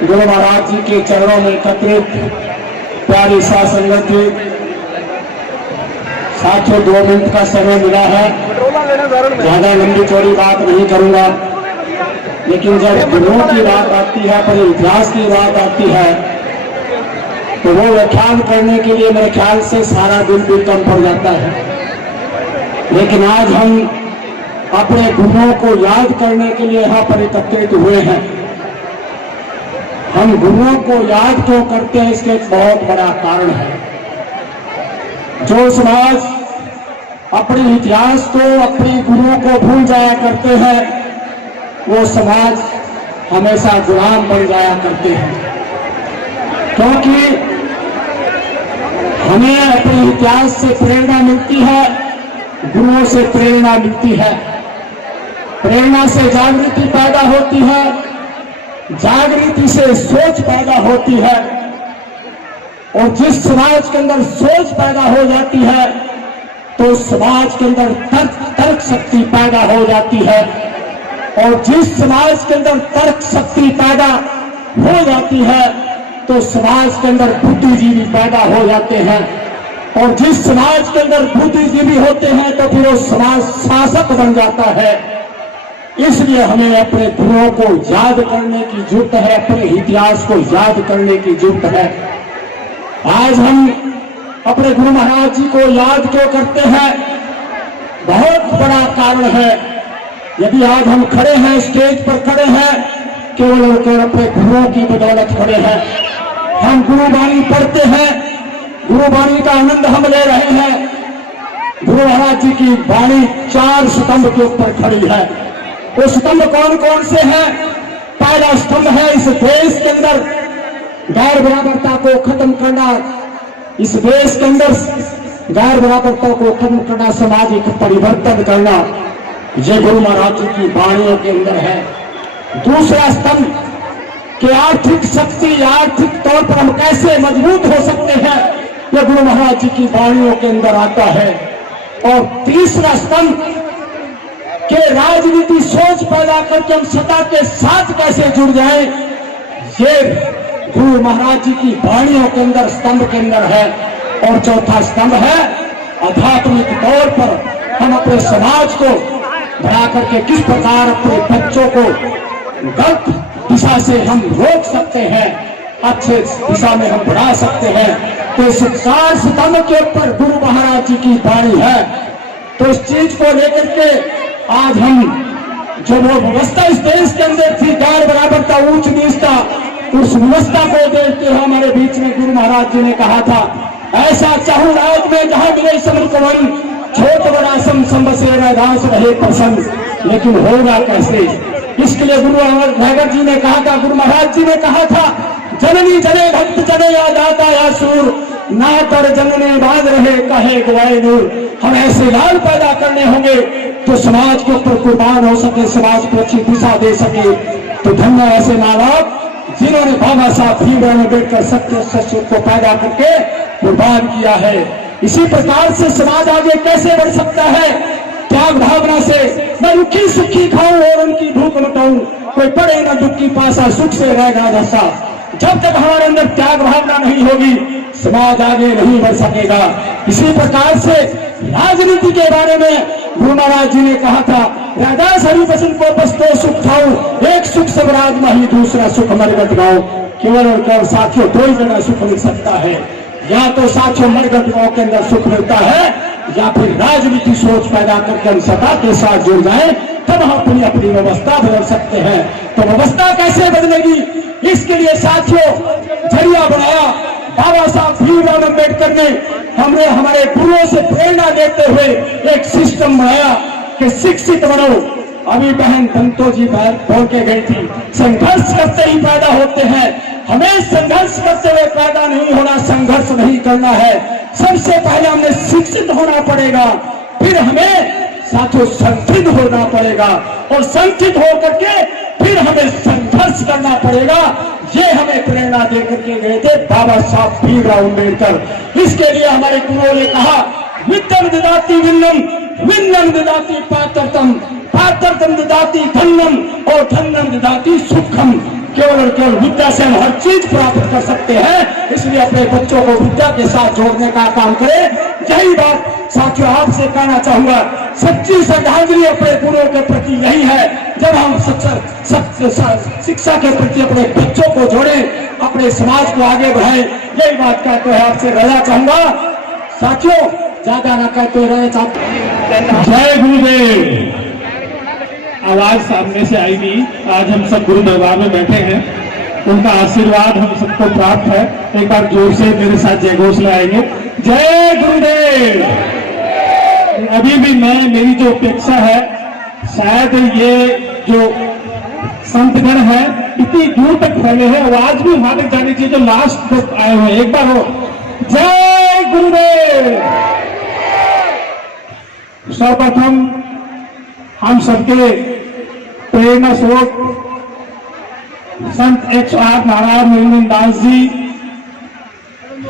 गुरु महाराज जी के चरणों में एकत्रित प्यारी साध संगत जी, साथियों 2 मिनट का समय मिला है, ज्यादा लंबी चौड़ी बात नहीं करूंगा, लेकिन जब गुरुओं की बात आती है, पर इतिहास की बात आती है, तो वो व्याख्यान करने के लिए मेरे ख्याल से सारा दिन भी कम पड़ जाता है। लेकिन आज हम अपने गुरुओं को याद करने के लिए यहाँ पर एकत्रित हुए हैं। हम गुरुओं को याद क्यों करते हैं, इसके एक बहुत बड़ा कारण है। जो समाज अपने इतिहास को, अपने गुरुओं को भूल जाया करते हैं, वो समाज हमेशा गुलाम बन जाया करते हैं। क्योंकि हमें अपने इतिहास से प्रेरणा मिलती है, गुरुओं से प्रेरणा मिलती है। प्रेरणा से जागृति पैदा होती है, जागृति से सोच पैदा होती है, और जिस समाज के अंदर सोच पैदा हो जाती है तो समाज के अंदर तर्क शक्ति पैदा हो जाती है, और जिस समाज के अंदर तर्क शक्ति पैदा हो जाती है तो समाज के अंदर बुद्धिजीवी पैदा हो जाते हैं, और जिस समाज के अंदर बुद्धिजीवी होते हैं तो फिर वो समाज शासक बन जाता है। इसलिए हमें अपने गुरुओं को याद करने की जरूरत है, अपने इतिहास को याद करने की जरूरत है। आज हम अपने गुरु महाराज जी को याद क्यों करते हैं, बहुत बड़ा कारण है। यदि आज हम खड़े हैं, स्टेज पर खड़े हैं, केवल और अपने गुरुओं की बदौलत खड़े हैं। हम गुरुवाणी पढ़ते हैं, गुरुवाणी का आनंद हम ले रहे हैं। गुरु महाराज जी की वाणी 4 स्तंभ के ऊपर खड़ी है। वो स्तंभ कौन कौन से हैं? पहला स्तंभ है इस देश के अंदर गैर बराबरता को खत्म करना, इस देश के अंदर गैर बराबरता को खत्म करना, सामाजिक परिवर्तन करना, ये गुरु महाराज जी की वाणियों के अंदर है। दूसरा स्तंभ कि आर्थिक शक्ति, आर्थिक तौर पर हम कैसे मजबूत हो सकते हैं, यह गुरु महाराज जी की वाणियों के अंदर आता है। और तीसरा स्तंभ कि राजनीति सोच पैदा करके हम सत्ता के साथ कैसे जुड़ जाए, ये गुरु महाराज जी की वाणियों के अंदर, स्तंभ के अंदर है। और चौथा स्तंभ है आध्यात्मिक तौर पर हम अपने समाज को बढ़ा करके किस प्रकार अपने बच्चों को गलत दिशा से हम रोक सकते हैं, अच्छे दिशा में हम बढ़ा सकते हैं। तो इस 4 स्तंभ के ऊपर गुरु महाराज जी की वाणी है। तो इस चीज को लेकर के आज हम जो वो व्यवस्था इस देश के अंदर थी, गैर बराबरता, ऊंच नीचता, उस व्यवस्था को देखते हुए हमारे बीच में गुरु महाराज जी ने कहा था, ऐसा चाहूं राज में जहां मिले समन कवन, छोट बड़ा सम बसे रैदास रहे प्रसन्न। लेकिन होगा कैसे? इसके लिए गुरु नागर जी ने कहा था, गुरु महाराज जी ने कहा था, जननी जने भक्त जने या दाता या सूर, ना कर जनने बाद रहे कहे गवाए नूर। हम ऐसे लाल पैदा करने होंगे तो समाज के ऊपर कुर्बान हो सके, समाज को अच्छी दिशा दे सके। तो धन्य ऐसे माँ बाप जिन्होंने बाबा साहब भीमराव अम्बेडकर सत्य सत्य को पैदा करके कुर्बान किया है। इसी प्रकार से समाज आगे कैसे बढ़ सकता है? त्याग भावना से। मैं रुखी सुखी खाऊं और उनकी भूख मिटाऊं, कोई पड़े न दुख की पासा, सुख से रहेगा दशा। जब तक हमारे अंदर त्याग भावना नहीं होगी, समाज आगे नहीं बढ़ सकेगा। इसी प्रकार से राजनीति के बारे में गुरु महाराज जी ने कहा था, रैदास हरिभजन को बस 2 सुख खाओ, एक सुख सबराज माही, दूसरा सुख मरगट गाओ। केवल और केवल साथियों 2 ही जगह सुख मिल सकता है, या तो साथियों मरगट गांव के अंदर सुख मिलता है, या फिर राजनीति सोच पैदा करके हम सत्ता के साथ जुड़ जाए, तब हम अपनी अपनी व्यवस्था बदल सकते हैं। तो व्यवस्था कैसे बदलेगी? इसके लिए साथियों जरिया बनाया बाबा साहब भीमराव अम्बेडकर ने। हमने हमारे गुरुओं से प्रेरणा देते हुए एक सिस्टम बनाया कि शिक्षित बनो। अभी बहन बंतो जी बोल के गई थी, संघर्ष करते ही पैदा होते हैं। हमें संघर्ष करते हुए पैदा नहीं होना, संघर्ष नहीं करना है। सबसे पहले हमें शिक्षित होना पड़ेगा, फिर हमें साथियों संगठित होना पड़ेगा, और संगठित होकर के फिर हमें संघर्ष करना पड़ेगा। ये हमें प्रेरणा देकर के गए थे बाबा साहब भीमराव अम्बेडकर। इसके लिए हमारे गुरुओं ने कहा, वित्तम ददाति विन्नम, विन्नम ददाति पात्रतम, पात्रतम ददाति धन्यम, और धन्यम ददाति सुखम। केवल और केवल विद्या से हम हर चीज प्राप्त कर सकते हैं, इसलिए अपने बच्चों को विद्या के साथ जोड़ने का काम करें। यही बात साथियों आपसे कहना चाहूंगा। सच्ची श्रद्धांजलि अपने गुरुओं के प्रति यही है, जब हम शिक्षा के प्रति अपने बच्चों को जोड़ें, अपने समाज को आगे बढ़ाएं। यही बात कहते हुए आपसे रहना चाहूंगा। साथियों ज्यादा न कहते रहना चाहते। जय गुरुदेव। आवाज सामने से आई नहीं। आज हम सब गुरु दरबार में बैठे हैं, उनका आशीर्वाद हम सबको प्राप्त है। एक बार जोर से मेरे साथ जय घोष लगाएंगे, जय गुरुदेव। अभी भी मेरी जो अपेक्षा है, शायद ये जो संतगण है इतनी दूर तक फैले हैं, आवाज भी वहां तक जानी चाहिए जो लास्ट तक आए हुए। एक बार हो, जय गुरुदेव। सर्वप्रथम हम सबके प्रेरणा स्रोत संत 108 नारायण निरंजन दास जी,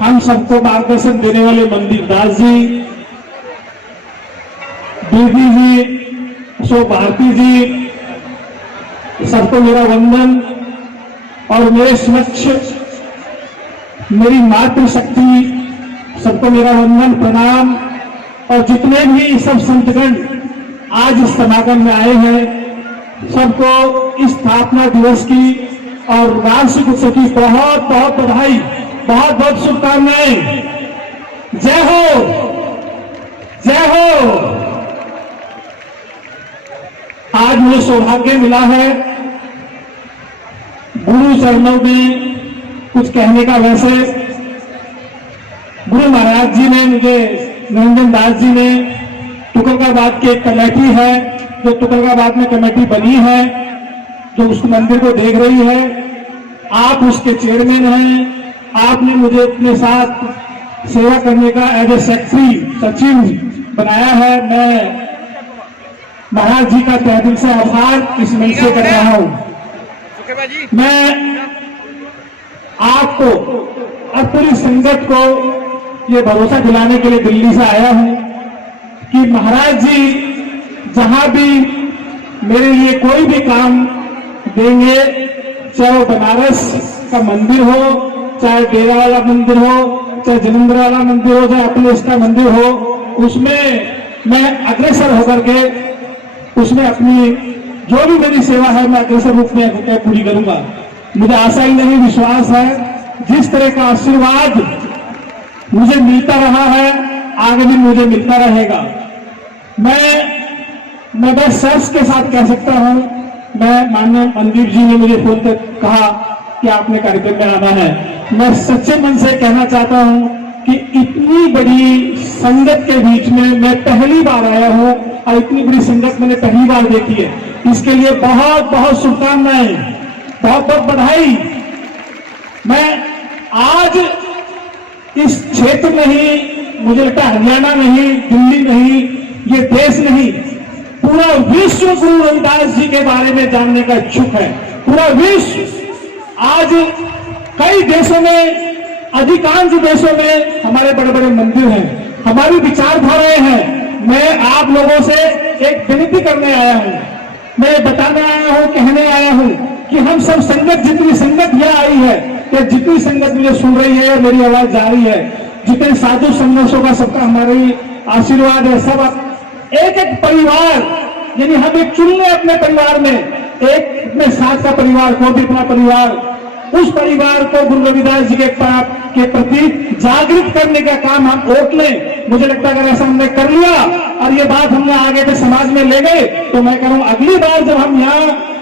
हम सबको मार्गदर्शन देने वाले मंदिर दास जी, दीदी जी, अशोक भारती जी, सबको मेरा वंदन। और मेरे समक्ष मेरी मातृशक्ति, सबको मेरा वंदन प्रणाम। और जितने भी सब संतगण आज इस समागम में आए हैं, सबको इस स्थापना दिवस की और वार्षिक उत्सव की बहुत बहुत बधाई, बहुत बहुत शुभकामनाएं। जय हो, जय हो। आज मुझे सौभाग्य मिला है गुरु चरणों में कुछ कहने का। वैसे गुरु महाराज जी ने मुझे, निरंजन दास जी ने, टुकरकाबाद की एक कमेटी है जो टुकरकाबाद में कमेटी बनी है, जो उस मंदिर को देख रही है, आप उसके चेयरमैन हैं। आपने मुझे अपने साथ सेवा करने का एज ए सेक्रेटरी सचिव बनाया है। मैं महाराज जी का तहे दिल से आभार इस मंच से कर रहा हूं। मैं आपको और पूरी संगत को ये भरोसा दिलाने के लिए दिल्ली से आया हूं कि महाराज जी जहां भी मेरे लिए कोई भी काम देंगे, चाहे वो बनारस का मंदिर हो, चाहे डेरा वाला मंदिर हो, चाहे जलंधर वाला मंदिर हो, चाहे अखिलेश का मंदिर हो, उसमें मैं अग्रसर होकर के उसमें अपनी जो भी मेरी सेवा है मैं अग्रसर रूप में पूरी करूंगा। मुझे आशा ही नहीं, विश्वास है जिस तरह का आशीर्वाद मुझे मिलता रहा है आगे भी मुझे मिलता रहेगा। मैं बस सर्च के साथ कह सकता हूं, मैं माननीय मनदीप जी ने मुझे फोन पर कहा कि आपने कार्यक्रम में आना है। मैं सच्चे मन से कहना चाहता हूं कि इतनी बड़ी संगत के बीच में मैं पहली बार आया हूं और इतनी बड़ी संगत मैंने पहली बार देखी है। इसके लिए बहुत बहुत शुभकामनाएं, बहुत बहुत बधाई। मैं आज इस क्षेत्र में ही, मुझे लगता है हरियाणा नहीं, दिल्ली नहीं, ये देश नहीं, पूरा विश्व गुरु रविदास जी के बारे में जानने का इच्छुक है। पूरा विश्व आज कई देशों में, अधिकांश देशों में हमारे बड़े बड़े मंदिर हैं, हमारी विचारधाराएं हैं। मैं आप लोगों से एक विनती करने आया हूं, मैं बताने आया हूं, कहने आया हूं कि हम सब संगत, जितनी संगत यह आई है, कि जितनी संगत मुझे सुन रही है, मेरी आवाज जा रही है, जितने साधु संघर्षों का सबका हमारी आशीर्वाद है, सब एक एक परिवार, यानी हम एक चुन लें अपने परिवार में, एक अपने साथ का परिवार को भी अपना परिवार, उस परिवार को गुरु रविदास जी के प्रति जागृत करने का काम हम ओट लें। मुझे लगता है अगर ऐसा हमने कर लिया और ये बात हमने आगे के समाज में ले गए, तो मैं कह रहा हूं अगली बार जब हम यहाँ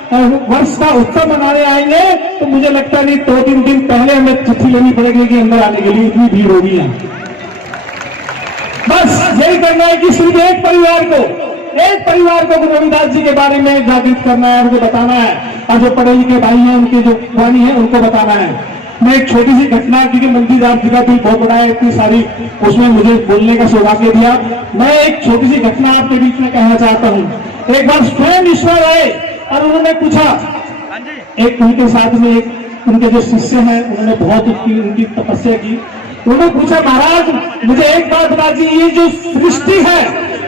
वर्ष का उत्सव मनाने आएंगे तो मुझे लगता नहीं 2-3 दिन पहले हमें चिट्ठी लेनी पड़ेगी कि अंदर आने के लिए, इतनी भीड़ होगी यहाँ। बस यही करना है कि सिर्फ एक परिवार को गुरु रविदास जी के बारे में जागृत करना है, उनको बताना है, और जो पढ़े लिखे भाई हैं उनकी जो वाणी है उनको बताना है। मैं एक छोटी सी घटना, क्योंकि मंदिर दास जी का दिल बहुत बड़ा है, इतनी सारी उसमें मुझे बोलने का सौभाग्य दिया, मैं एक छोटी सी घटना आपके बीच में कहना चाहता हूँ। एक बार स्वयं ईश्वर आए और उन्होंने पूछा, एक उनके साथ में एक उनके जो शिष्य हैं, उन्होंने बहुत उनकी तपस्या की। उन्होंने पूछा, महाराज मुझे एक बात बता दीजिए, ये जो सृष्टि है,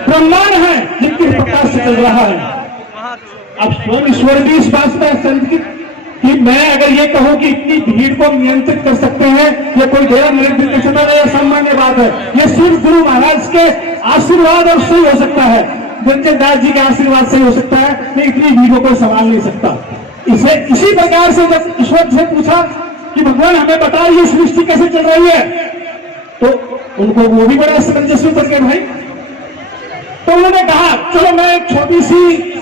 ब्रह्मांड है, ये किस प्रकार से चल रहा है? अब स्वयं ईश्वर भी इस बात में संकित कि मैं अगर ये कहूं कि इतनी भीड़ को नियंत्रित कर सकते हैं, ये कोई गैर नियंत्रित कर सकता है, सामान्य बात है। ये सिर्फ गुरु महाराज के आशीर्वाद और सही हो सकता है, निरंजन दास जी के आशीर्वाद से हो सकता है, कि इतनी भीड़ को कोई संभाल नहीं सकता। इसे इसी प्रकार से जब ईश्वर से पूछा कि भगवान हमें बताओ ये सृष्टि कैसे चल रही है, तो उनको वो भी बड़ा समंजस्य कर गए भाई। तो उन्होंने कहा, चलो मैं एक छोटी सी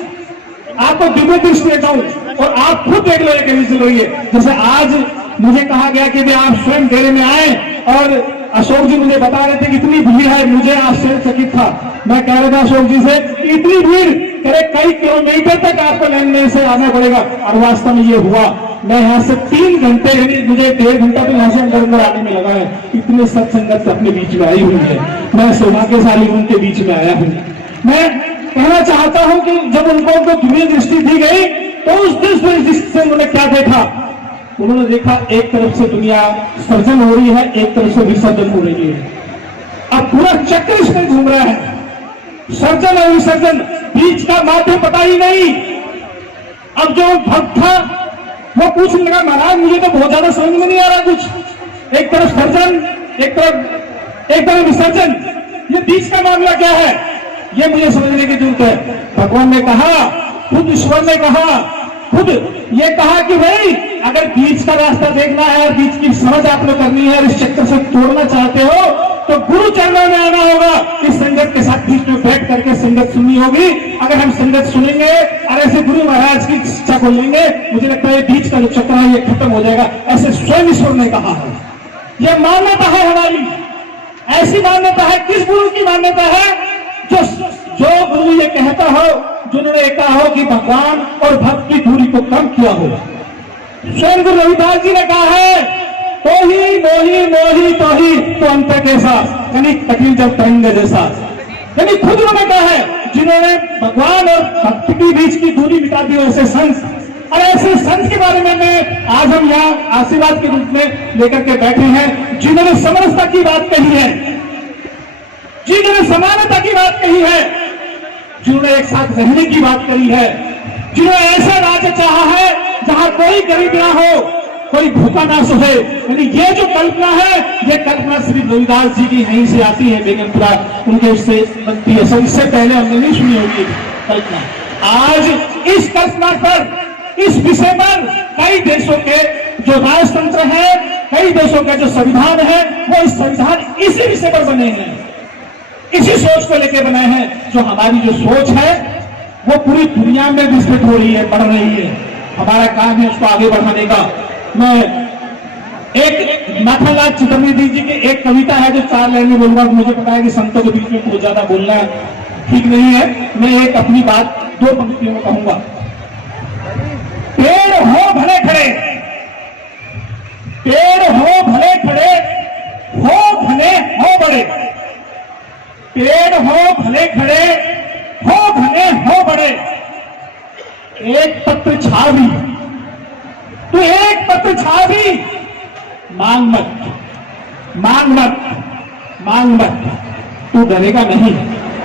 आपको दिव्य दृष्टि देता हूं और आप खुद देख लो ये कैसे चल रही है। जैसे आज मुझे कहा गया कि आप स्वयं डेरे में आए और अशोक जी मुझे बता रहे थे कि इतनी भीड़ है, मुझे आश्चर्यचकित था। मैं कह रहा था अशोक जी से, इतनी भीड़, करे कई किलोमीटर तक आपको लाइन में से आना पड़ेगा, और वास्तव में ये हुआ। मैं यहाँ से 3 घंटे, मुझे 1.5 घंटा तो यहाँ से अंदर आने में लगा है। इतने सत्संगत अपने बीच में आई हुई है, मैं सौभाग्यशाली उनके बीच में आया हूँ। मैं कहना चाहता हूं कि जब उनको दिव्य दृष्टि दी गई, तो उस दृष्टि से उन्होंने क्या देखा? उन्होंने देखा एक तरफ से दुनिया सर्जन हो रही है, एक तरफ से विसर्जन हो रही है। अब पूरा चक्र इसमें घूम रहा है, सर्जन और विसर्जन, बीच का माध्यम पता ही नहीं। अब जो भक्त था वो पूछने लगा, महाराज मुझे तो बहुत ज्यादा समझ में नहीं आ रहा कुछ, एक तरफ सर्जन, एक तरफ विसर्जन, ये बीच का मामला क्या है? ये मुझे समझने की जरूरत है। भगवान ने कहा, खुद ईश्वर ने कहा, खुद ये कहा कि भाई अगर बीच का रास्ता देखना है, बीच की समझ आपने करनी है, इस चक्कर से तोड़ना चाहते हो, तो गुरु चरणों में आना होगा। इस संगत के साथ बीच में बैठ करके संगत सुननी होगी। अगर हम संगत सुनेंगे और ऐसे गुरु महाराज की शिक्षा को लेंगे, मुझे लगता है बीच का जो चक्र है ये खत्म हो जाएगा। ऐसे स्वयं ईश्वर ने कहा है। यह मान्यता है हमारी, ऐसी मान्यता है। किस गुरु की मान्यता है? जो गुरु ये कहता हो, जिन्होंने कहा हो कि भगवान और भक्त की दूरी को कम किया हो। स्वयं गुरु रविदास जी ने कहा है, तो ही मोही मोही तो ही तो अंत कैसा, यानी कठिन जब तरंग जैसा। यानी खुद उन्होंने कहा है, जिन्होंने भगवान और भक्त के बीच की दूरी मिटा दी, ऐसे संत। और ऐसे संत के बारे में मैं आज हम यहाँ आशीर्वाद के रूप में लेकर के बैठे हैं, जिन्होंने समरसता की बात कही है, जिन्होंने समानता की बात कही है, जिन्होंने एक साथ रहने की बात करी है, जिन्होंने ऐसा राज्य चाहा है जहां कोई गरीब ना हो, कोई भूखा ना सोए। यानी ये जो कल्पना है, ये कल्पना श्री रविदास जी की यहीं से आती है, बेगमपुरा उनके उससे बनती है। सब इससे पहले हमने नहीं सुनी होगी कल्पना। आज इस कल्पना पर, इस विषय पर कई देशों के जो राजतंत्र है, कई देशों के जो संविधान है, वो इस संविधान इसी विषय पर बने हैं, इसी सोच को लेकर बनाए हैं। जो हमारी जो सोच है वो पूरी दुनिया में विस्तृत हो रही है, बढ़ रही है। हमारा काम है उसको आगे बढ़ाने का। मैं एक माखनलाल चितरंजी जी की एक कविता है जो 4 लाइन में बोलूंगा। मुझे पता है कि संतों के बीच में बहुत ज्यादा बोलना ठीक नहीं है, मैं एक अपनी बात 2 पंक्तियों में कहूंगा। पेड़ हो भले खड़े, पेड़ हो भले खड़े, हो घने हो बड़े, पेड़ हो भले खड़े, हो घने हो बड़े, एक पत्र छावी, तू एक पत्र छावी, मांग मत, मांग मत, मांग मत। तू डरेगा नहीं,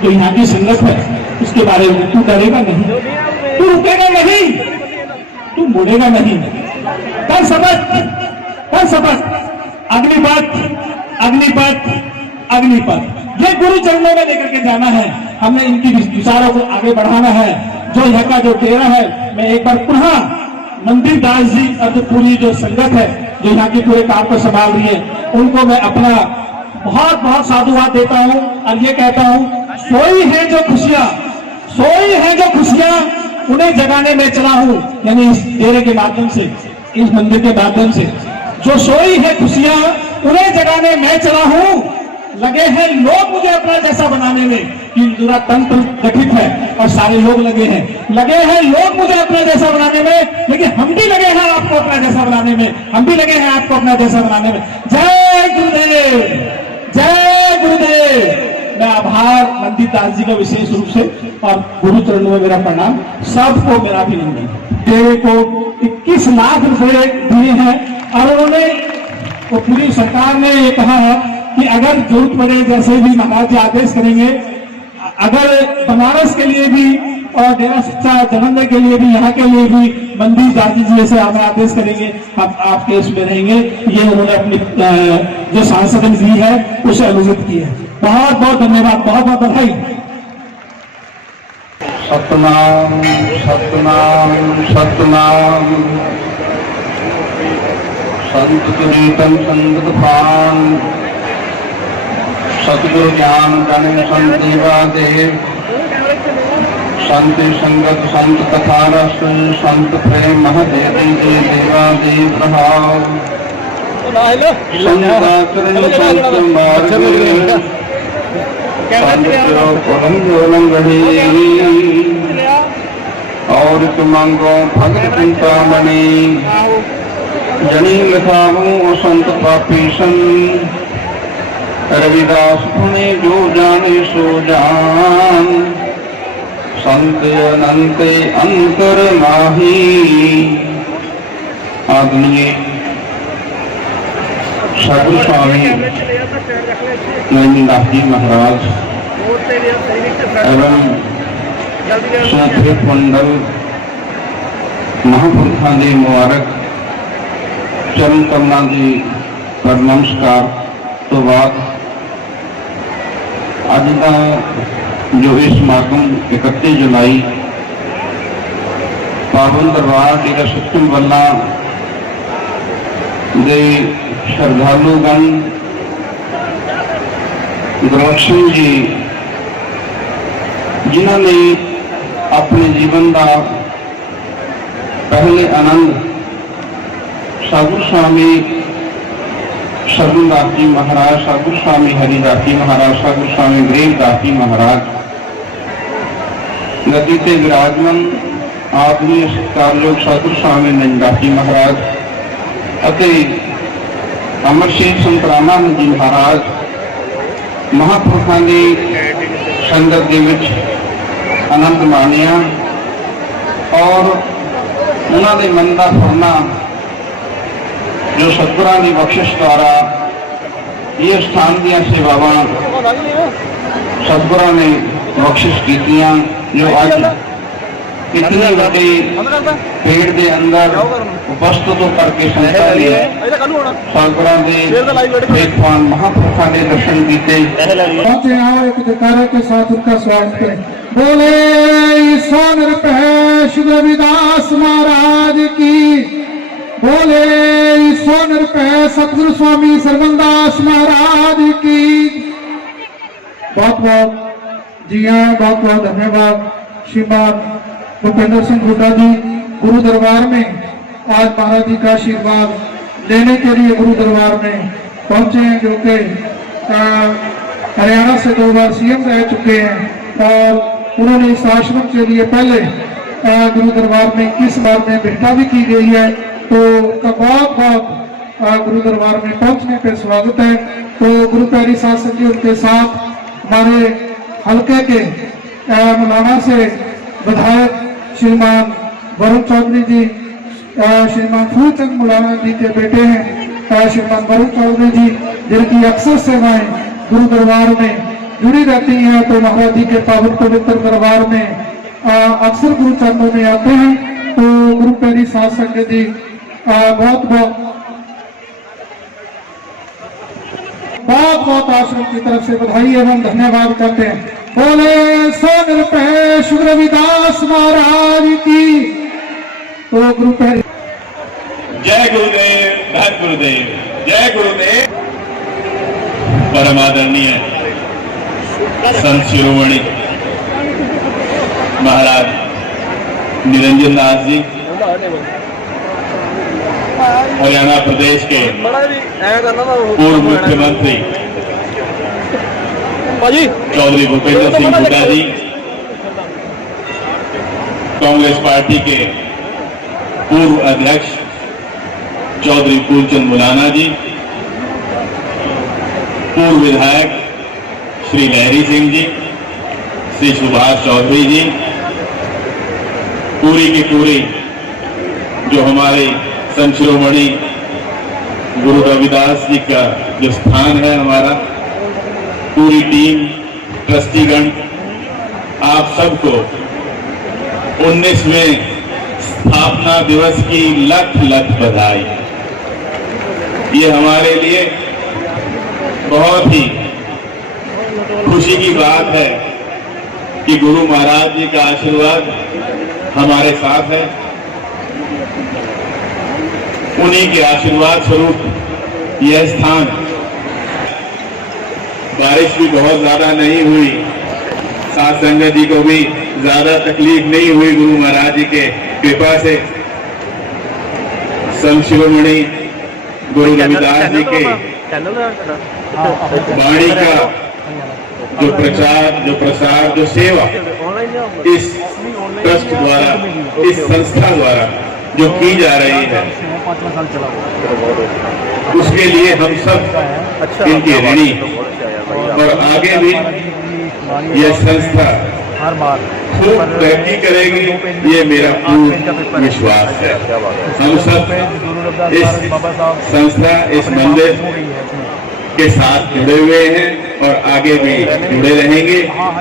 जो यहाँ की संगत है उसके बारे में, तू डरेगा नहीं, तू रुकेगा नहीं, तू मुड़ेगा नहीं। कर शपथ, कर शपथ, अग्निपथ, अग्निपथ, अग्निपथ। ये गुरु चरणों में लेकर के जाना है, हमें इनकी विचारों को आगे बढ़ाना है। जो यहाँ का जो डेरा है, मैं एक बार पुनः मंदिर दास जी और जो पूरी जो संगत है, जो यहाँ की पूरे काम को संभाल रही है, उनको मैं अपना बहुत बहुत साधुवाद देता हूँ और ये कहता हूँ, सोई है जो खुशियां, सोई है जो खुशियां, उन्हें जगाने में चला हूँ। यानी इस डेरे के माध्यम से, इस मंदिर के माध्यम से जो सोई है खुशियां, उन्हें जगाने में चला हूँ। लगे हैं लोग मुझे अपना जैसा बनाने में, कि पूरा तंत्र गठित है और सारे लोग लगे हैं लोग मुझे अपना जैसा बनाने में, लेकिन हम भी लगे हैं आपको अपना जैसा बनाने में, हम भी लगे हैं आपको अपना जैसा बनाने में। जय गुरुदेव, जय गुरुदेव। मैं आभार मंदिर दास जी का विशेष रूप से, और गुरु चरणों में मेरा प्रणाम। सबको मेरा अभिनंदन। देव को 21 लाख रुपए दिए हैं, और उन्होंने वो पूरी सरकार ने ये कहा है कि अगर जरूरत पड़े, जैसे भी महाराज जी आदेश करेंगे, अगर बनारस के लिए भी और डेरा सच्चा जलंधर के लिए भी, यहाँ के लिए भी मंदिर दास जी जैसे आप आदेश करेंगे, आप आपके इसमें रहेंगे। ये उन्होंने अपनी जो सांसद दी है उसे अनुमोदित की है। बहुत बहुत धन्यवाद, बहुत बहुत बधाई। सतनाम सतनाम सतनाम। संत तुरीतम संगत पान, सतगुरु ज्ञान गण संत देव। संत संगत संत कथा रस, संत प्रेम महदेवी देवा देव प्रभाव। संताचरण संत मार्ग, और तुमंगो भगत चिंतामणि। जनी लिखाऊं संत पापीसन, रविदास पुणे जो जाने सो जान। संत अनंत अंतर माही। आदरणीय साधु स्वामी नरेंद्र जी महाराज एवं सूफी मंडल महापुरुषों के मुबारक चरण कमलों की पर नमस्कार तो बाद अज का जो इस समागम 31 जुलाई पावन दरबार डेरा सच्चा वाला दे श्रद्धालुगण गुरबख्श जी जिन्होंने अपने जीवन का पहले आनंद साधु स्वामी शरणदास जी महाराज, साधु स्वामी हरिदास जी महाराज, साधु स्वामी गरीबदास जी महाराज गद्दी से विराजमान आदरणीय सत्कारयोग साधु स्वामी नंदास जी महाराज अमरशेर संत रामानंद जी महाराज महापुरुषों की संगत के विच आनंद मानिया और उन्होंने मन का फरना जो सतगुरां की बख्शिश द्वारा ये स्थान दी सेवावां सतगुरां ने बख्शिश कीतियां, जो अज इतनी बड़ी पेड़ के अंदर उपस्थित करके संगतां ने सतगुरां के देखभाल महापुरुषों ने दर्शन किए। एक जयकारे के साथ उनका स्वागत करें। बोले ईश्वर रुपये श्री रविदास महाराज की, बोले ईश्वर रुपये सतगुरु स्वामी सरवनदास महाराज की। बहुत बहुत जी हाँ, बहुत बहुत धन्यवाद। श्रीमान भूपेंद्र सिंह हुड्डा जी गुरु दरबार में आज महाराज जी का आशीर्वाद लेने के लिए गुरु दरबार में पहुंचे हैं, जो कि हरियाणा से 2 बार सीएम रह चुके हैं और उन्होंने इस आश्रम के लिए पहले गुरु दरबार में 21 बार में भेंटा भी की गई है, तो उनका बहुत बहुत गुरु दरबार में पहुंचने पे स्वागत है। तो गुरु प्यारी शासक जी उनके साथ हमारे हल्के के मौलाना से विधायक श्रीमान वरुण चौधरी जी, श्रीमान फूलचंद मौलाना जी के बेटे हैं श्रीमान वरुण चौधरी जी, जिनकी अक्सर सेवाएं गुरु दरबार में जुड़ी रहती हैं, तो महाराज जी के पावन पवित्र दरबार में अक्सर गुरु चरणों में आते हैं। तो गुरु प्यारी साध संगत जी बहुत बहुत आश्रम की तरफ से बधाई एवं धन्यवाद करते हैं। बोले 100 रुपये श्री रविदास महाराज की। तो गुरु प्यारी जय गुरुदेव, धन गुरुदेव, जय गुरुदेव। परम आदरणीय संत शिरोमणि महाराज निरंजन दास जी हरियाणा प्रदेश के पूर्व मुख्यमंत्री चौधरी भूपेंद्र सिंह हुड्डा जी, कांग्रेस पार्टी के पूर्व अध्यक्ष चौधरी फूलचंद मुलाना जी, पूर्व विधायक श्री लहरी सिंह जी, श्री सुभाष चौधरी जी, पूरी की पूरी जो हमारे संत शिरोमणि गुरु रविदास जी का जो स्थान है, हमारा पूरी टीम, ट्रस्टीगण, आप सबको 19वें स्थापना दिवस की लख लख बधाई। ये हमारे लिए बहुत ही खुशी की बात है कि गुरु महाराज जी का आशीर्वाद हमारे साथ है। उन्हीं के आशीर्वाद स्वरूप यह स्थान, बारिश भी बहुत ज्यादा नहीं हुई, साथ संगत जी को भी ज्यादा तकलीफ नहीं हुई, गुरु महाराज जी के कृपा से संत शिरोमणि गुरु रविदास जी के वाणी का जो प्रचार, जो प्रसार, जो सेवा इस ट्रस्ट द्वारा, इस संस्था द्वारा जो की जा रही है, उसके लिए हम सब इनके ऋणी, और आगे भी यह संस्था खूब तरक्की करेगी, ये मेरा पूर्ण विश्वास है। हम सब इस संस्था, इस मंदिर के साथ जुड़े हुए हैं और आगे भी जुड़े रहेंगे।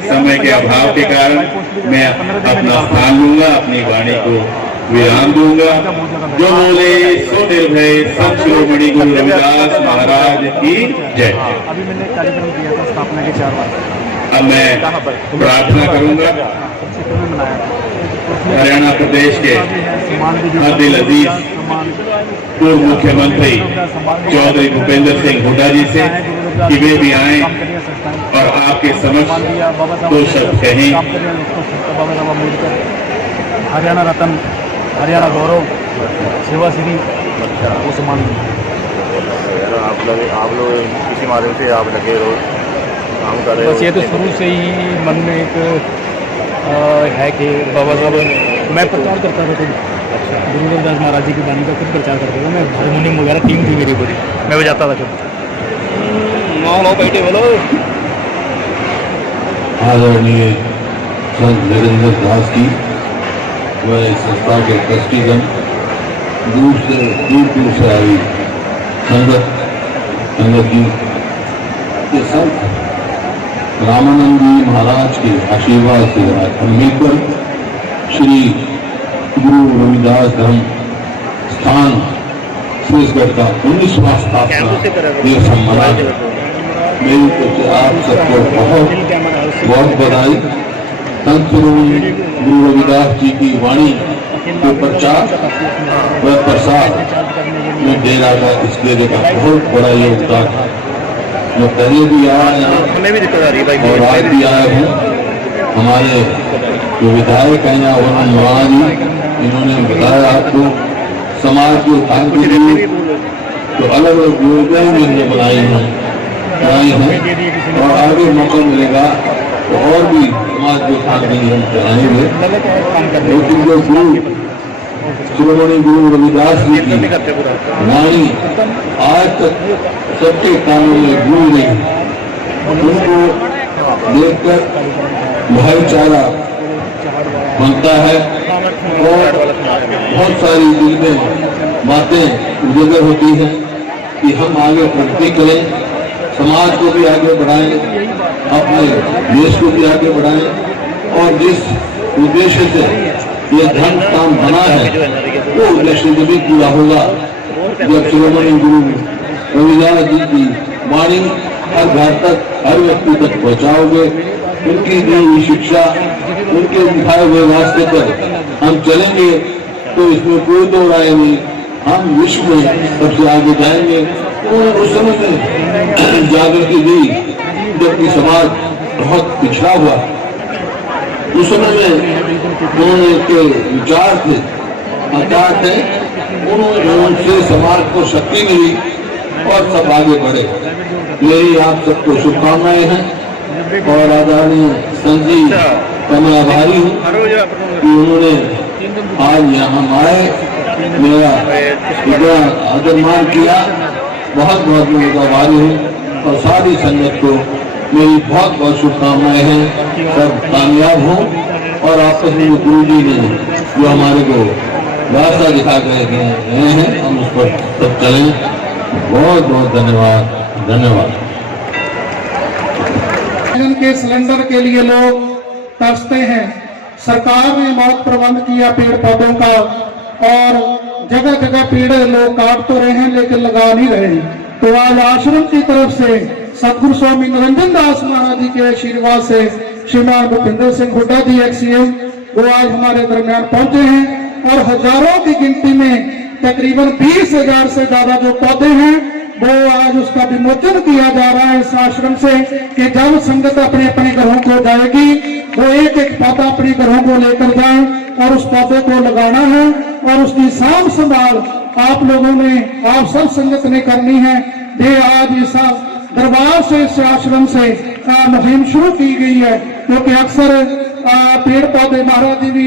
समय के अभाव के कारण मैं अपना स्थान लूंगा, अपनी वाणी को विराम दूंगा। जो बोले सो निर्भय, संत शिरोमणि गुरु रविदास महाराज की जय। अभी मैंने कार्यक्रम किया था स्थापना के 4 बार। अब मैं प्रार्थना करूंगा हरियाणा प्रदेश के अब्दुल अजीज पूर्व मुख्यमंत्री चौधरी भूपेंद्र सिंह हुड्डा जी से कि वे भी आए और आपके समक्ष 2 शब्द कहें। बाबा साहब अम्बेडकर, हरियाणा रत्न, हरियाणा गौरव, सेवा श्री, वो सम्मान। आप लोग किसी माध्यम से आप लगे रहो, काम कर रहे हो। बस ये तो शुरू से ही मन में एक है कि बाबा साहब, मैं प्रचार करता था खुद, गुरु रविदास महाराज जी की वाणी का खुद प्रचार करता था। मैं हारमोनियम वगैरह टीम थी मेरी बड़ी, मैं बजाता था खुद। नो बैठे बोलो। आदरणीय संत नरेंद्र दास जी व इस संस्था के ट्रस्टीगण, दूर से आई संगत जी, ये संत रामानंद जी महाराज के आशीर्वाद से आज हम मिलकर श्री गुरु रविदास धर्म स्थान छत्तीसगढ़ का 19वां स्थापना दिवस हम मनाए। मेरी तरफ से आप सबको बहुत बधाई। संत शिरोमणि गुरु रविदास जी की वाणी के प्रचार व प्रसार में डेरा का इस डेरे का बहुत बड़ा योगदान है। मैं पहले भी आया यहाँ और आज भी आया हूँ। हमारे जो विधायक हैं यहाँ वरुण मुलाना जी, इन्होंने बताया आपको समाज के उत्थान के लिए तो अलग अलग योजनाएं भी इन्होंने बनाई हैं और आगे मौका मिलेगा तो और भी समाज के उत्थान के लिए हम चलाएंगे। लेकिन जो गुरु शिरोमणि गुरु रविदास जी की वाणी आज तक सबके कानों में गूंज रही, उनको देखकर भाईचारा बनता है और बहुत सारी दिल में बातें उजागर होती हैं कि हम आगे प्रगति करें, समाज को भी आगे बढ़ाएं, अपने देश को भी आगे बढ़ाएं और जिस उद्देश्य से ये धन काम बना है वो उद्देश्य जब भी पूरा होगा जब शिरोमणि गुरु रविदास जी की वाणी हर घर तक, हर व्यक्ति तक पहुंचाओगे। उनकी दी हुई शिक्षा, उनके दिखाए हुए रास्ते पर हम चलेंगे तो इसमें कोई दो राय नहीं, हम विश्व में सबसे आगे जाएंगे। उस समय में जागृति दी जबकि समाज बहुत पिछड़ा हुआ, उस समय में उन्होंने के विचार थे, आचार थे, उनसे समाज को शक्ति मिली और सब आगे बढ़े। मेरी आप सबको शुभकामनाएं हैं और आदरणीय संत जी तो मैं आभारी हूँ कि उन्होंने आज यहाँ आए, मेरा इतना आदर मान किया। बहुत बहुत मैं उनका आभारी हूँ और सारी संगत को मेरी बहुत बहुत शुभकामनाएं हैं। सब कामयाब हों और आपस में गुरु जी ने जो हमारे को रास्ता दिखा कर गए हैं हम उस पर सब चलें। बहुत बहुत धन्यवाद। धन्यवाद। ऑक्सीजन के सिलेंडर के लिए लोग तरसते हैं। सरकार ने बहुत प्रबंध किया पेड़ पौधों का और जगह जगह पेड़ लोग काट तो रहे हैं लेकिन लगा नहीं रहे। तो आज आश्रम की तरफ से सतगुरु स्वामी निरंजन दास महाराज जी के आशीर्वाद से श्रीमान भूपेंद्र सिंह हुड्डा जी एक्सीएम वो आज हमारे दरमियान पहुंचे हैं और हजारों की गिनती में तकरीबन 20,000 से ज्यादा जो पौधे हैं वो आज उसका विमोचन किया जा रहा है इस आश्रम से कि जब संगत अपने अपने घरों को जाएगी वो एक एक पौधा अपने घरों को लेकर जाए और उस पौधे को लगाना है और उसकी साफ संभाल आप लोगों ने, आप सब संगत ने करनी है। ये आज इस दरबार से, इस आश्रम से मुहिम शुरू की गई है क्योंकि अक्सर पेड़ पौधे महाराज जी भी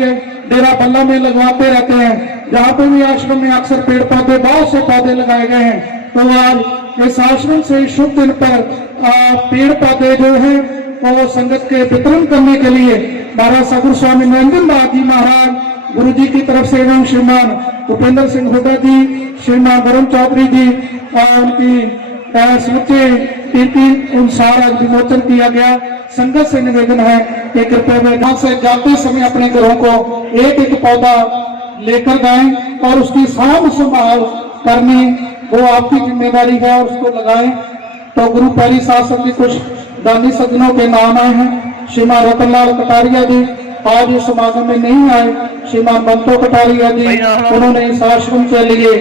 डेरा बल्ला में लगवाते रहते हैं। जहाँ पे भी आश्रम में अक्सर पेड़ पौधे, बहुत से पौधे लगाए गए हैं। तो आज इस आश्रम से शुभ दिन पर पेड़ पौधे जो है वो संगत के वितरण करने के लिए महाराज सतगुरु स्वामी निरंजन दास जी महाराज गुरु जी की तरफ से एवं श्रीमान भूपेंद्र सिंह हुड्डा जी, श्रीमान वरुण चौधरी जी और उनकी समूचे टीम अनुसार आज विमोचन किया गया। संगत से निवेदन है कि कृपया वे यहाँ से जाते समय अपने घरों को एक एक पौधा लेकर जाएं और उसकी साफ संभाल करनी वो आपकी जिम्मेदारी है और उसको लगाएं। तो गुरु पहली शासन की कुछ दानी सज्जनों के नाम आए हैं। श्रीमान रतनलाल कटारिया जी आज इस समागम में नहीं आए। श्रीमान बंतो कटारिया जी, उन्होंने इस आश्रम के लिए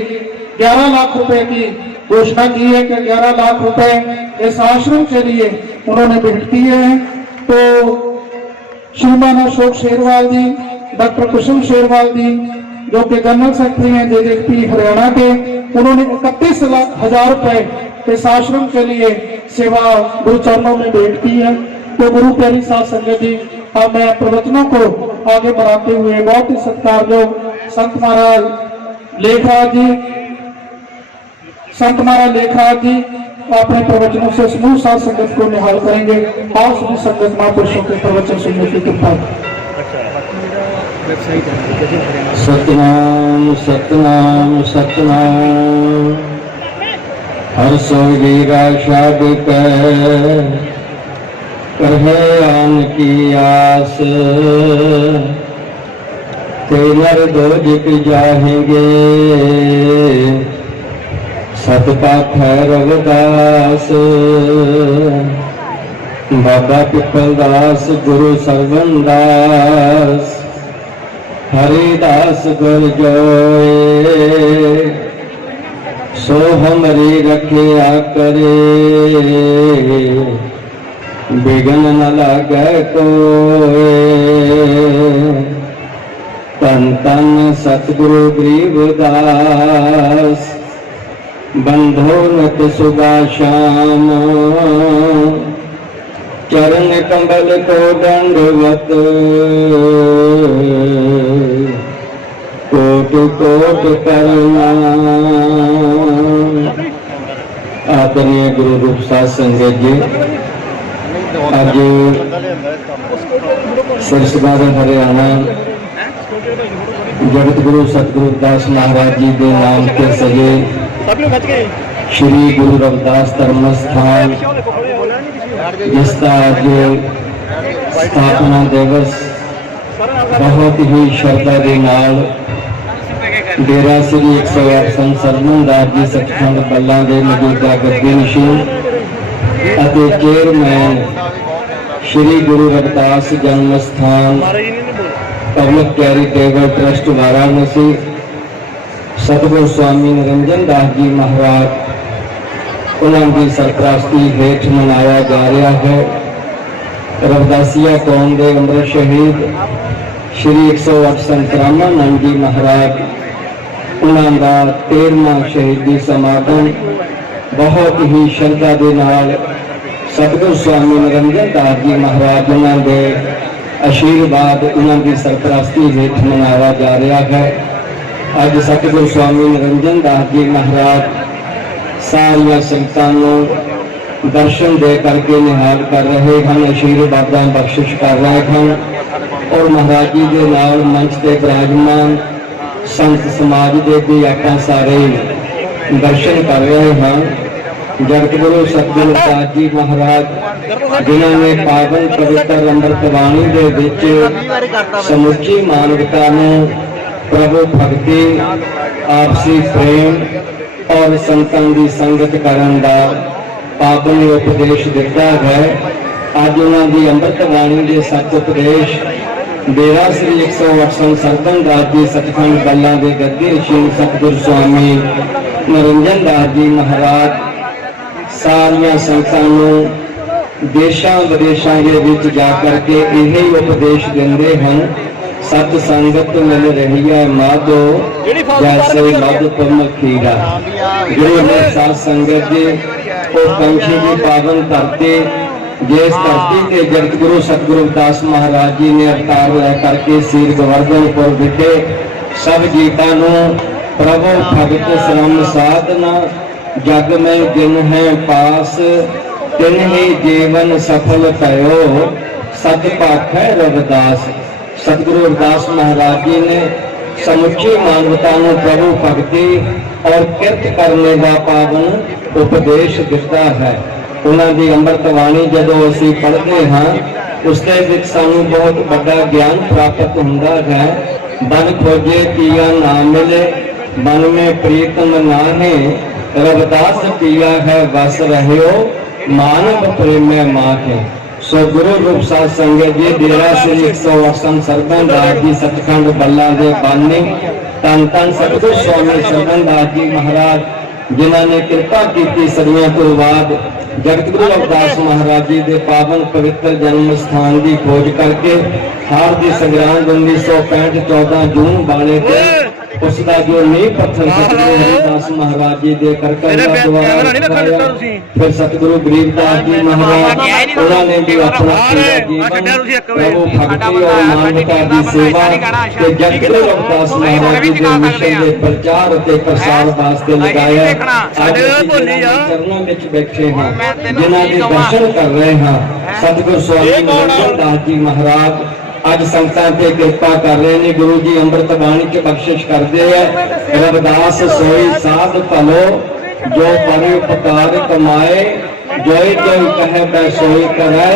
11 लाख रुपए की घोषणा की है कि 11 लाख रुपए इस आश्रम के लिए उन्होंने भेंट किए हैं। तो श्रीमान अशोक शेरवाल जी, डॉक्टर कुसुम शेरवाल जी जो कि जनरल सेक्रेटरी हैं जेजेपी हरियाणा के, उन्होंने 31,00,000 रुपए इस आश्रम के लिए सेवा गुरु चरणों में भेंट की है। तो गुरु प्यारी साध संगत जी, अब मैं प्रवचनों को आगे बढ़ाते हुए बहुत ही सत्कारयोग संत महाराज लेखराज जी, संत महाराज लेखराज जी अपने प्रवचनों से समूह साध संगत को निहाल करेंगे। आप सभी संगत महापुरुषों के प्रवचन सुनने की कृपा। सतनाम सतनाम सतनाम हर सोगीरा शाद कहे आन की आस तेलर दो जिक जाएंगे सतपाथ रविदास बाबा पिपल दास गुरु सरवन दास हरिदास गुर जोए सो हमरी रखिया करे बिघन न लागे कोई तन तन सतगुरु गरीबदास बंधो नत सुबह शाम चरण कमल को दंडवत कोट कोट प्रणाम। आदरणीय गुरु रूप साध संगत जी, आज सिरसबाद हरियाणा जगत गुरु सतगुरु दास महाराज जी के नाम के सजे श्री गुरु रविदास धर्म स्थान जिसका आज स्थापना दिवस बहुत ही श्रद्धा के नाल डेरा श्री 108 संत सरवन दास जी सचखंड बल्ला के मौजूदा गद्दी नशीन ਅਤੇ चेयरमैन श्री गुरु रविदास जन्म स्थान पब्लिक चैरिटेबल ट्रस्ट वाराणसी सतगुरु स्वामी निरंजन दास जी महाराज उन्होंने सरपरस्ती हेठ मनाया जा रहा है। रविदासिया कौम के अमृत शहीद श्री 108 संत रामानंद जी महाराज उन्होंने 13वां शहीदी समागम बहुत ही श्रद्धा के नाल सतगुरु स्वामी निरंजन दास जी महाराज उन्होंने आशीर्वाद उन्होंने सरपरस्ती हेठ मनाया जा रहा है। अज सतगुरु स्वामी निरंजन दास जी महाराज सारिया संगतां दर्शन दे करके निहाल कर रहे हैं, आशीर्वादां बख्शिश कर रहे हैं और महाराज जी के नाल मंच से विराजमान संत समाज के भी आपां सारे दर्शन कर रहे हैं। जगतगुरु सतगुरु दास जी महाराज जिन्होंने पावन पवित्र अमृत बाणी दे विच समुची मानवता नूं प्रभु भक्ति आपसी प्रेम और संतां दी संगत करन दा पावन उपदेश दिता है। अज उन्हां दी अमृत बाणी दे सत उपदेश डेरा श्री 108 संत सरदार दास जी सचखंड बल्ला दे गद्दी श्री सतगुरु स्वामी निरंजन दास जी महाराज सारिया संगतां नूं देशां विदेशां दे विच जा करके यही उपदेश दिंदे हन। सत संगत मिल रही है माधो जैसे मधुपुर खीरा। गुरु ने सात संगत जी और पंछी की पावन धरती जिस धरती के जगतगुरु सतगुरु दास महाराज जी ने अवतार लै करके श्री गोवर्धनपुर विखे सब जीतां नूं प्रभु भगत श्रम साधना जग में जिन है पास तिन ही जीवन सफल भयो सत पाखै रविदास। सतगुरु रविदास महाराज जी ने समुची मानवता को प्रभु भक्ति और किरत करने का पावन उपदेश दिता है। उन्होंने अमृत बाणी जदों असीं पढ़ते हाँ उसके विच सानूं बहुत बड़ा ज्ञान प्राप्त होता है। बन खोजे पिया ना मिले मन में प्रीतम नाहे रविदास पिया है वस रहियो मानव प्रेम माहे। सो गुरु रूप साध संगत जी डेरा श्री 108 संत सरदार दास जी सचखंड बल्ला दे बानी धन धन सतगुरु स्वामी सरदार दास जी महाराज जिन्होंने कृपा की सदियों तो बाद जगतगुरु रविदास महाराज जी के पावन पवित्र जन्म स्थान की खोज करके हार की संग्रांद 1965 14 जून वाले दिन उसका जो नींव पत्थर सतगुरु हरिदास महाराज जी के फिर सतगुरु गरीबदास जी महाराज उन्होंने भी अपना प्रभु भक्ति और मानवता की सेवा के जगतगुरु रविदास महाराज जी के मिशन के प्रचार और प्रसार वास्ते लगाया। आज चरणों में बैठे हैं जिन्हों के दर्शन कर रहे हैं सतगुरु स्वामी निरंजन दास जी महाराज अज संगतां ते कृपा कर रहे हैं। गुरु जी अमृत बाणी च बख्शिश करते हैं रविदास सोई साध भलो जो पर उपकार कमाए जोई जोई कहे बै सोई करे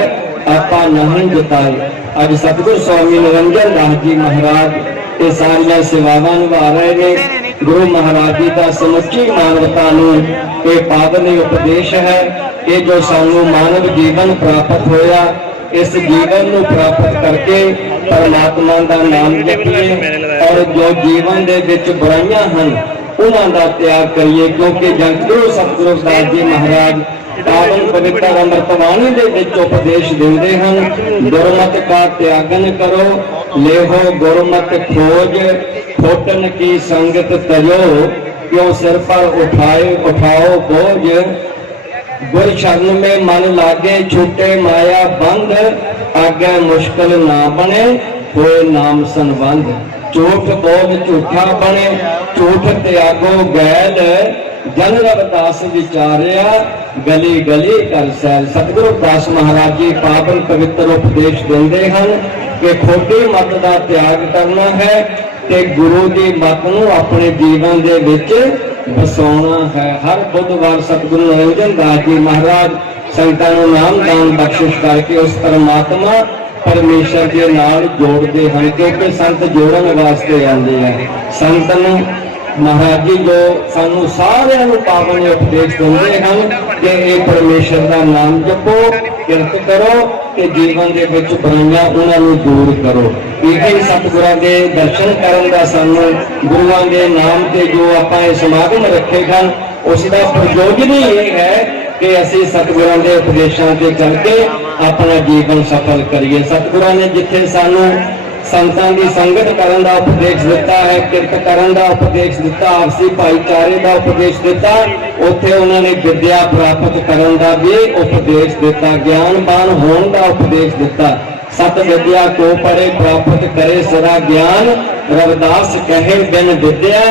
आपा नहीं जताए। अज सतगुरु स्वामी निरंजन दास जी महाराज ये सारिया सेवावां निभा रहे हैं। गुरु महाराज जी का समुची मानवता नूं ये पावन उपदेश है कि जो सानू मानव जीवन प्राप्त होया इस जीवन को प्राप्त करके परमात्मा का नाम जपीए और जो जीवन दे विच बुराइयां हन उन्हां दा त्याग करिए क्योंकि जगतगुरु सतगुरु दास जी महाराज पावन पवित्र अमृत बाणी दे विच उपदेश देंदे हन। गुरमत का त्यागन करो लेहो गुरमत खोज फोटन की संगत तजो क्यों सिर पर उठाओ बोझ गुर शरण में मन लागे छूटे माया बंध आगे मुश्किल ना बने होए नाम संबंध। झूठ बोल झूठा बने झूठ त्यागो गैल जन रविदास विचारिया गली गली कर सैल। सतगुरु दास महाराज जी पावन पवित्र उपदेश देंदे हन कि खोटी मत का त्याग करना है ते गुरु की मत नूं अपने जीवन दे विच बसाउणा है। हर बुधवार सतगुरु निरंजन दास जी महाराज संतां नूं नाम दान बख्शिश करके उस परमात्मा परमेश्वर के नाल जोड़ते हैं क्योंकि संत जोड़न वास्ते आते हैं। संत महाराज जी जो सानू सारियां नूं पावन उपदेश देंदे हैं कि ये परमेश्वर का नाम जपो किरत करो कि जीवन के विच बुराइयां उन्हां नूं दूर करो। यही सतगुरां दे दर्शन करन दा सानू गुरुआं दे नाम ते जो आपां समागम रखे हन उसका प्रयोजन ही ये है कि असीं सतगुरां दे उपदेशां ते चल के अपना जीवन सफल करिए। सतगुरां ने जिथे सानू संतां की संगत करन दा उपदेश दिता है किरत करन दा उपदेश दिता आपसी भाईचारे का उपदेश दिता उत्थे उन्होंने विद्या प्राप्त करन दा भी उपदेश दिता ज्ञानवान होने का उपदेश दिता। सत विद्या को पढ़े प्राप्त करे सरा ज्ञान, रविदास कहे बिन विद्या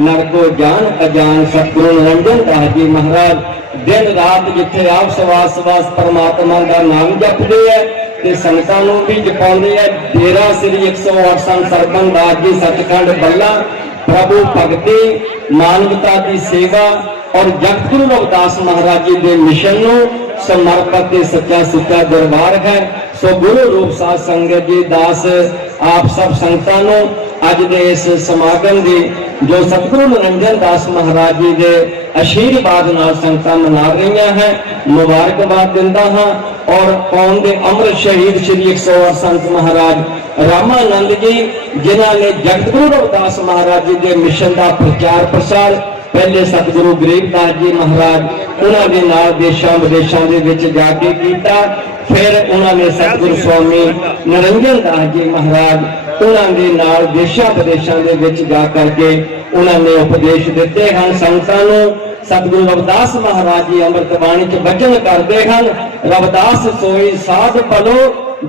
नर को जान अजान। सतगुरु निरंजन दास जी महाराज दिन रात जिथे आप सवास सवास परमात्मा का नाम जपते है ते संगतां नूं भी जपाउंदे है। डेरा श्री 108 संत सरबन दास जी सचखंड बल्ला प्रभु भगती मानवता की सेवा और जगतगुरु रविदास महाराज जी के मिशन नूं समर्पित सच्चा सुच्चा दरबार है। सो गुरु रूप साध संगत जी दास आप सब संगतां नूं अज दे इस समागम की जो सतगुरु निरंजन दास महाराज जी के आशीर्वाद नाल संगतां मना रही हैं मुबारकबाद दिंदा हां। और कौम के अमृत शहीद श्री 108 संत महाराज रामानंद जी जिन्हों ने जगतगुरु रविदास महाराज जी के मिशन का प्रचार प्रसार पहले सतगुरु गरीबदास जी महाराज उन्होंने नाल देशों विदेशों के विच जाके कीता। फिर उन्होंने सतगुरु स्वामी निरंजन दास जी महाराज उन्होंने नाल देशों विदेशों के विच जा करके उन्होंने उपदेश दिते हैं संगतां नूं। सतगुरु रविदास महाराज जी अमृत बाणी च वचन करते हैं, रविदास सोई साध पलो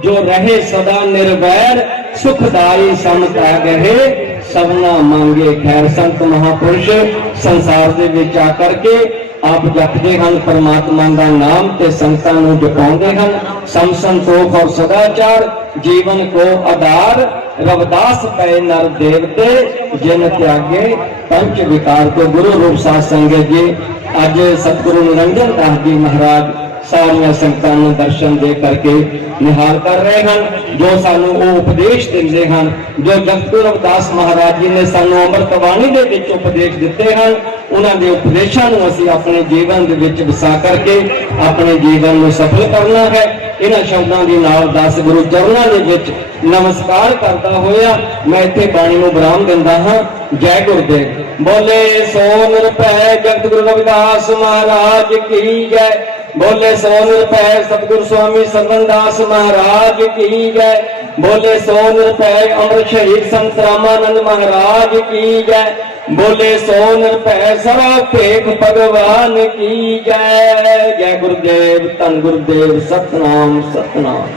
जो रहे सदा निर्वैर, सुखदाई समता गहे सबना मांगे खैर। संत महापुरुष संसार दे विच आ करके आप जपते हैं परमात्मा का नाम ते संतां नूं जपाउंदे हैं। सम संतोख और सदाचार जीवन को आधार, रविदास पै नर देवते जिन त्यागे पंच विकार। तो गुरु रूप साध संगत जी अज सतगुरु निरंजन दास जी महाराज सारिया संगतां नूं दर्शन दे करके निहाल कर रहे हैं। जो सानू वो उपदेश देंदे हैं जो जगतगुरु रविदास महाराज जी ने सानू अमृत बाणी दे विच उपदेश दिते हैं उन्हां दे उपदेशां नूं असीं अपने जीवन दे विच वसा करके अपने जीवन नूं सफल करना है। इन्हां शब्दां दी नाल दस गुरु चरणां दे विच नमस्कार करता होया मैं इत्थे बाणी नूं विराम दिंदा हां। जय गुरुदेव। बोले सो निरभै जगतगुरु रविदास महाराज की जय। बोले सो निरभै सतगुरु स्वामी सरवनदास महाराज की जय। बोले सो निरभै अमृत शहीद संत रामानंद महाराज की जय। बोले सो निरभै सरा भेख भगवान की जय। जय गुरुदेव धन गुरुदेव सतनाम सतनाम।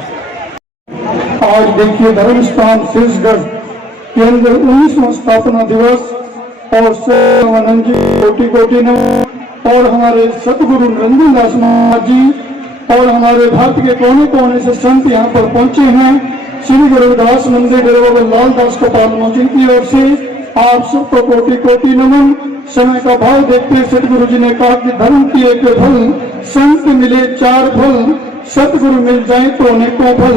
आज देखिए धर्म स्थान शीर्षगढ़ के अंदर 19वां स्थापना दिवस और आनंद जी कोटि कोटि नमन और हमारे सतगुरु निरंजन दास महाराज जी और हमारे भारत के कोने कोने से संत यहाँ पर पहुंचे हैं। श्री गुरुदास मंदिर डेरा लाल दास गोपाल मोचन की ओर से आप सबको कोटि कोटि नमन। समय का भाव देखते सतगुरु जी ने कहा कि धर्म की एक फल, संत मिले चार फल, सतगुरु मिल जाए तो अनेकों फल।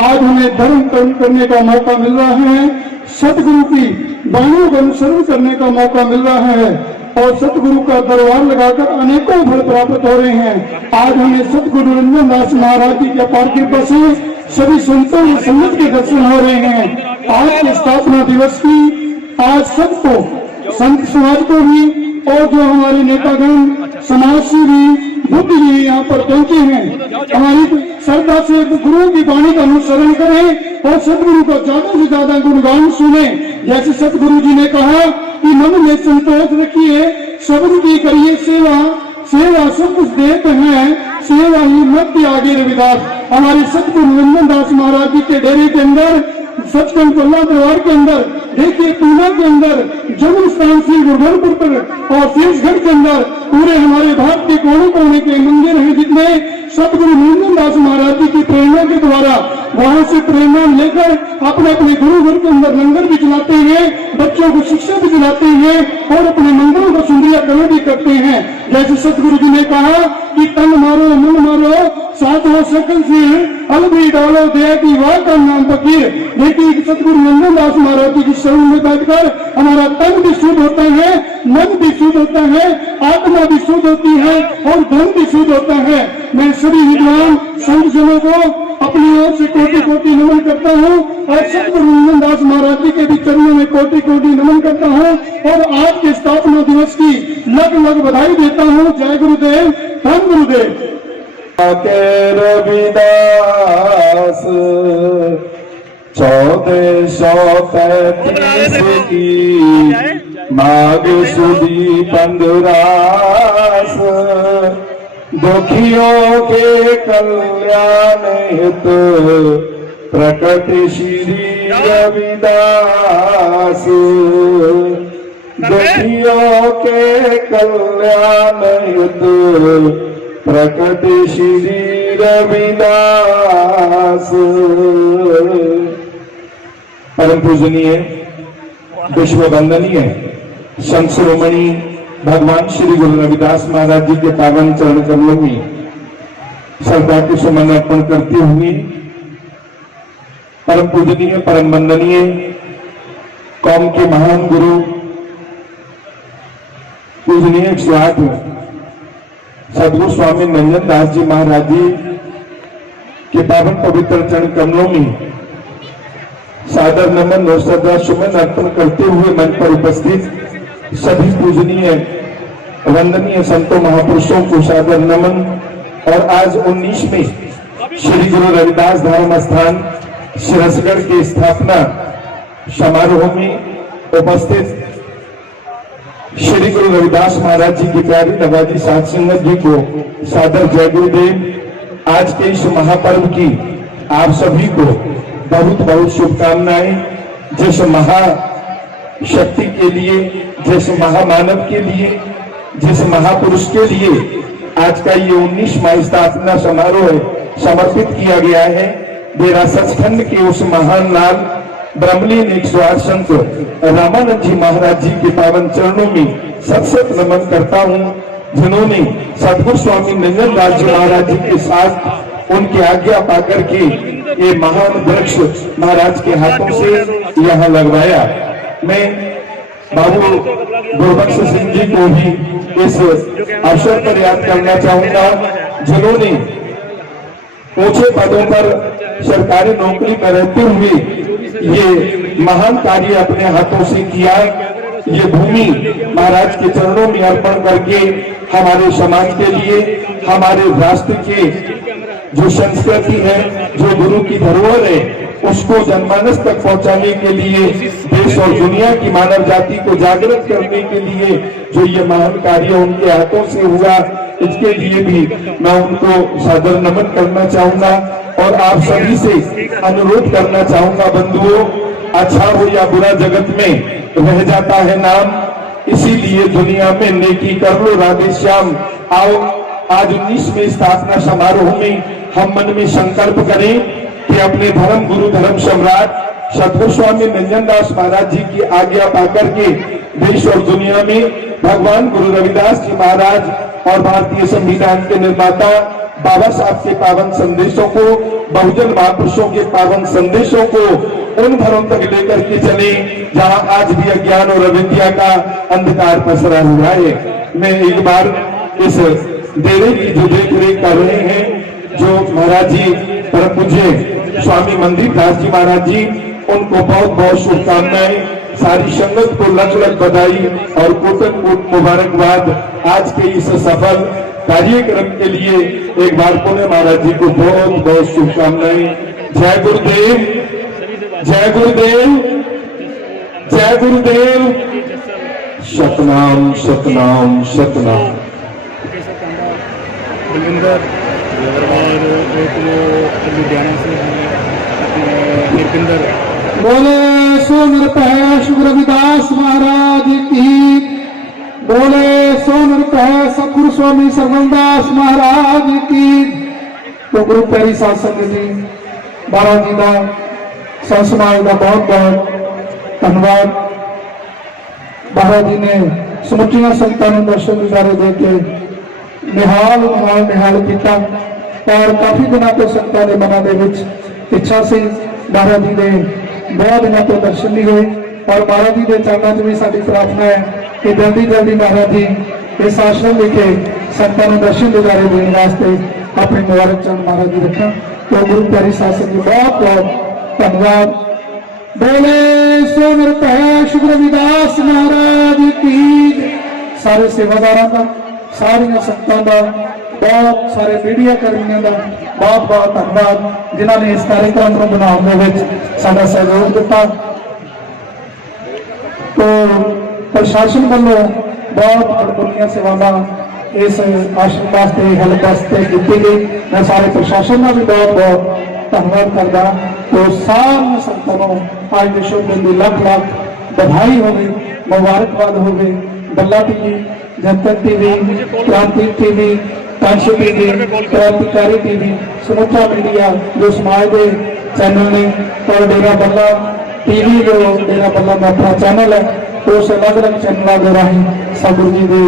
आज हमें धर्म कर्म करने का मौका मिल रहा है, सतगुरु की वाणियों का अनुसरण करने का मौका मिल रहा है और सतगुरु का दरबार लगाकर अनेकों फल प्राप्त हो रहे हैं। आज हमें सतगुरु निरंजन दास महाराज जी के अपार कृपा से सभी संतों की संगत के दर्शन हो रहे हैं। आज के स्थापना दिवस की आज सबको संत समाज को भी और जो हमारे नेतागण समाज सेवी बुद्धिजीवी यहाँ पर पहुंचे हैं हमारी श्रद्धा से गुरुओं की वाणी का अनुसरण करें और सतगुरु का ज्यादा से ज्यादा गुणगान सुने। जैसे सतगुरु जी ने कहा कि मन में संतोष रखिए, सबकी करिए सेवा, सेवा सब कुछ देते हैं, सेवा ही मत आगे रविदास। हमारे सतगुरु निरंजन दास महाराज जी के डेरे के अंदर सचखंड पल्ला दरबार के अंदर देखिए पूना के अंदर जन्म स्थान श्री गुरुधरपुर पर और शीर्षगढ़ के अंदर पूरे हमारे भारत के कोने कोने के मंदिर हैं जितने सतगुरु निरंजन दास महाराज जी की प्रेरणा के द्वारा वहां से प्रेरणा लेकर अपने अपने गुरु घर के अंदर लंगर भी चलाते हैं, बच्चों को शिक्षा भी दिलाते हैं और अपने मंदिरों को सुंदरीकरण भी करते हैं। जैसे सतगुरु जी ने कहा कि तन मारो मन मारो साथ हो सकल से अलबी डालो दया की वाह का नाम फकीर। देखिए सतगुरु निरंजन दास महाराज जी की शरण में बैठकर हमारा तन भी शुद्ध होता है, मन भी शुद्ध होता है, आत्मा भी शुद्ध होती है और धन भी शुद्ध होता है। मैं सभी विद्वान संत जनों को अपनी ओर से कोटि कोटि नमन करता हूँ और सतगुरु निरंजन दास महाराज जी के भी चरणों में कोटि कोटि नमन करता हूँ और आज के स्थापना दिवस की लग लग बधाई देता हूँ। जय गुरुदेव धन गुरुदेव। रविदास 1435 की माघ सुदी 15 दुखियों के कल्याण हेतु प्रकट श्री रविदास दुखियों के कल्याण हेतु प्रकट श्री रविदास। परम पूजनीय विश्व वंदनीय संत शिरोमणि भगवान श्री गुरु रविदास महाराज जी के पावन चरण कमलों में श्रद्धा के सुमन अर्पण करते हुए परम पूजनीय परम वंदनीय कौम के महान गुरु पूजनीय 108 सदगुरु स्वामी नंदन दास जी महाराज जी के पावन पवित्र चरण कमलों में सादर नमन और श्रद्धा सुमन अर्पण करते हुए मन पर उपस्थित सभी पूजनीय वंदनीय संतों महापुरुषों को सादर नमन। और आज 19 में श्री गुरु रविदास धर्म स्थान सिरसगढ़ के स्थापना समारोह में उपस्थित श्री गुरु रविदास महाराज जी की प्यारी नवाजी साध संगत जी को सादर जय गुरुदेव। आज के इस महापर्व की आप सभी को बहुत बहुत शुभकामनाएं। जिस महाशक्ति के लिए, जिस महामानव के लिए, जिस महापुरुष के लिए आज का ये 19वां स्थापना समारोह समर्पित किया गया है, डेरा सचखंड के उस महान लाल ब्रह्मलीन 108 संत रामानंद जी महाराज जी के पावन चरणों में सत सत नमन करता हूँ, जिन्होंने सदगुरु स्वामी नंदन दास जी महाराज जी के साथ उनकी आज्ञा पाकर के ये महान वृक्ष महाराज के हाथों से यहाँ लगवाया। मैं बाबू गुरबख्श सिंह जी को भी इस अवसर पर याद करना चाहूंगा, जिन्होंने ऊंचे पदों पर सरकारी नौकरी में रहते हुए ये महान कार्य अपने हाथों से किया। ये भूमि महाराज के चरणों में अर्पण करके हमारे समाज के लिए, हमारे राष्ट्र के जो संस्कृति है, जो गुरु की धरोहर है, उसको जनमानस तक पहुंचाने के लिए, देश और दुनिया की मानव जाति को जागृत करने के लिए जो ये महान कार्य उनके हाथों से हुआ, इसके लिए भी मैं उनको सादर नमन करना चाहूंगा। और आप सभी से अनुरोध करना चाहूंगा, बंधुओं, अच्छा हो या बुरा जगत में रह जाता है नाम, इसीलिए दुनिया में नेकी कर लो राधे श्याम। आओ आज 19वें स्थापना समारोह में हम मन में संकल्प करें कि अपने धर्म गुरु धर्म सम्राट सदगुरु स्वामी नंदन दास महाराज जी की आज्ञा पाकर के देश और दुनिया में भगवान गुरु रविदास जी महाराज और भारतीय संविधान के निर्माता बाबा साहब के पावन संदेशों को, बहुजन महापुरुषों के पावन संदेशों को उन घरों तक लेकर के चले जहां आज भी अज्ञान और अविद्या का अंधकार पसरा हुआ है। मैं एक बार इस डेरे की जो देख रेख कर रहे हैं, जो महाराज जी परम पूज्य स्वामी मंदिर दास जी महाराज जी, उनको बहुत बहुत शुभकामनाएं। सारी संगत को लख लख बधाई और कोटन कोट मुबारकबाद आज के इस सफल कार्यक्रम के लिए। एक बार पुनः महाराज जी को बहुत बहुत शुभकामनाएं। जय गुरुदेव, जय गुरुदेव, जय गुरुदेव। सतनाम सतनाम सतनाम। बलविंदर और एक लुधियाना से निर्पिंदर। बोले सो नृपय शुभ रविदास महाराज की, बोले सो नृपय सतगुरु स्वामी सरवणदास महाराज की। तो गुरु प्यारी साध संगत जी, महाराज जी का संत समाज का बहुत बहुत धन्यवाद। महाराज जी ने समुचिया संतां नूं दर्शन दिदारे दे के निहाल निहाल निहाल किया और काफी दिनों तो संतां दे मनां दे विच इच्छा सी महाराज जी ने बहुत दिनों तो दर्शन नहीं हुए और महाराज जी के चरणों में भी साडी प्रार्थना है कि जल्दी जल्दी महाराज जी इस आश्रम विखे संतां नूं दर्शन दिदारे देने वास्ते अपने मुबारक चरण महाराज जी रखें। तो गुरु प्यारी साध संगत जी बहुत बहुत धन्यवाद। बोले सो नृपय शुभ रविदास महाराज की। सारे सेवादारों का, सारिया संतां का, बहुत सारे मीडिया कर्मियों का बहुत बहुत धन्यवाद, जिन्होंने इस कार्यक्रम को बनाने में साडा सहयोग दिता। तो प्रशासन वालों बहुत बड़बड़िया सेवावां इस आश्रम वास्ते हेल्प वास्ते की गई। मैं सारे प्रशासन का भी बहुत बहुत ਧੰਨਵਾਦ ਕਰਦਾ। तो सारे संतां नूं आज विश्व दिन की लख लख बधाई होवे, मुबारकबाद होवे। बल्ला टीवी, जनतक टीवी, क्रांति टीवी, कांशी टीवी, क्रांतिकारी टीवी, समूचा मीडिया जो समाज के चैनल ने और डेरा बल्ला टीवी जो डेरा बल्ला का अपना चैनल है, उस अलग अलग चैनलों के राही सतगुरु जी के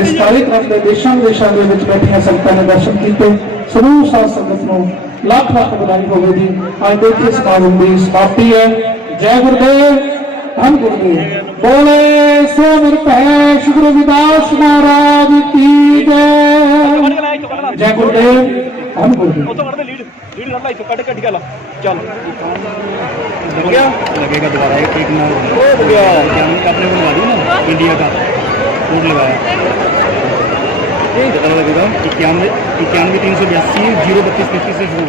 इस कार्यक्रम के देशों विदेशों के बैठिया संगतां ने दर्शन किए। समूह साध संगत को लख लख बधाई होगी। आज देखिए समागम की समाप्ति है। जय गुरुदेव, धन गुरुदेव। बोले सो निरपेक्ष गुरु रविदास महाराज की जय। जय गुरुदेव, धन गुरुदेव। लगेगा दोबारा एक ठीक ना हो गया। आपने बनवा दी ना इंडिया का कोड लगाया, लगेगा 91 382 032 35 से शुरू।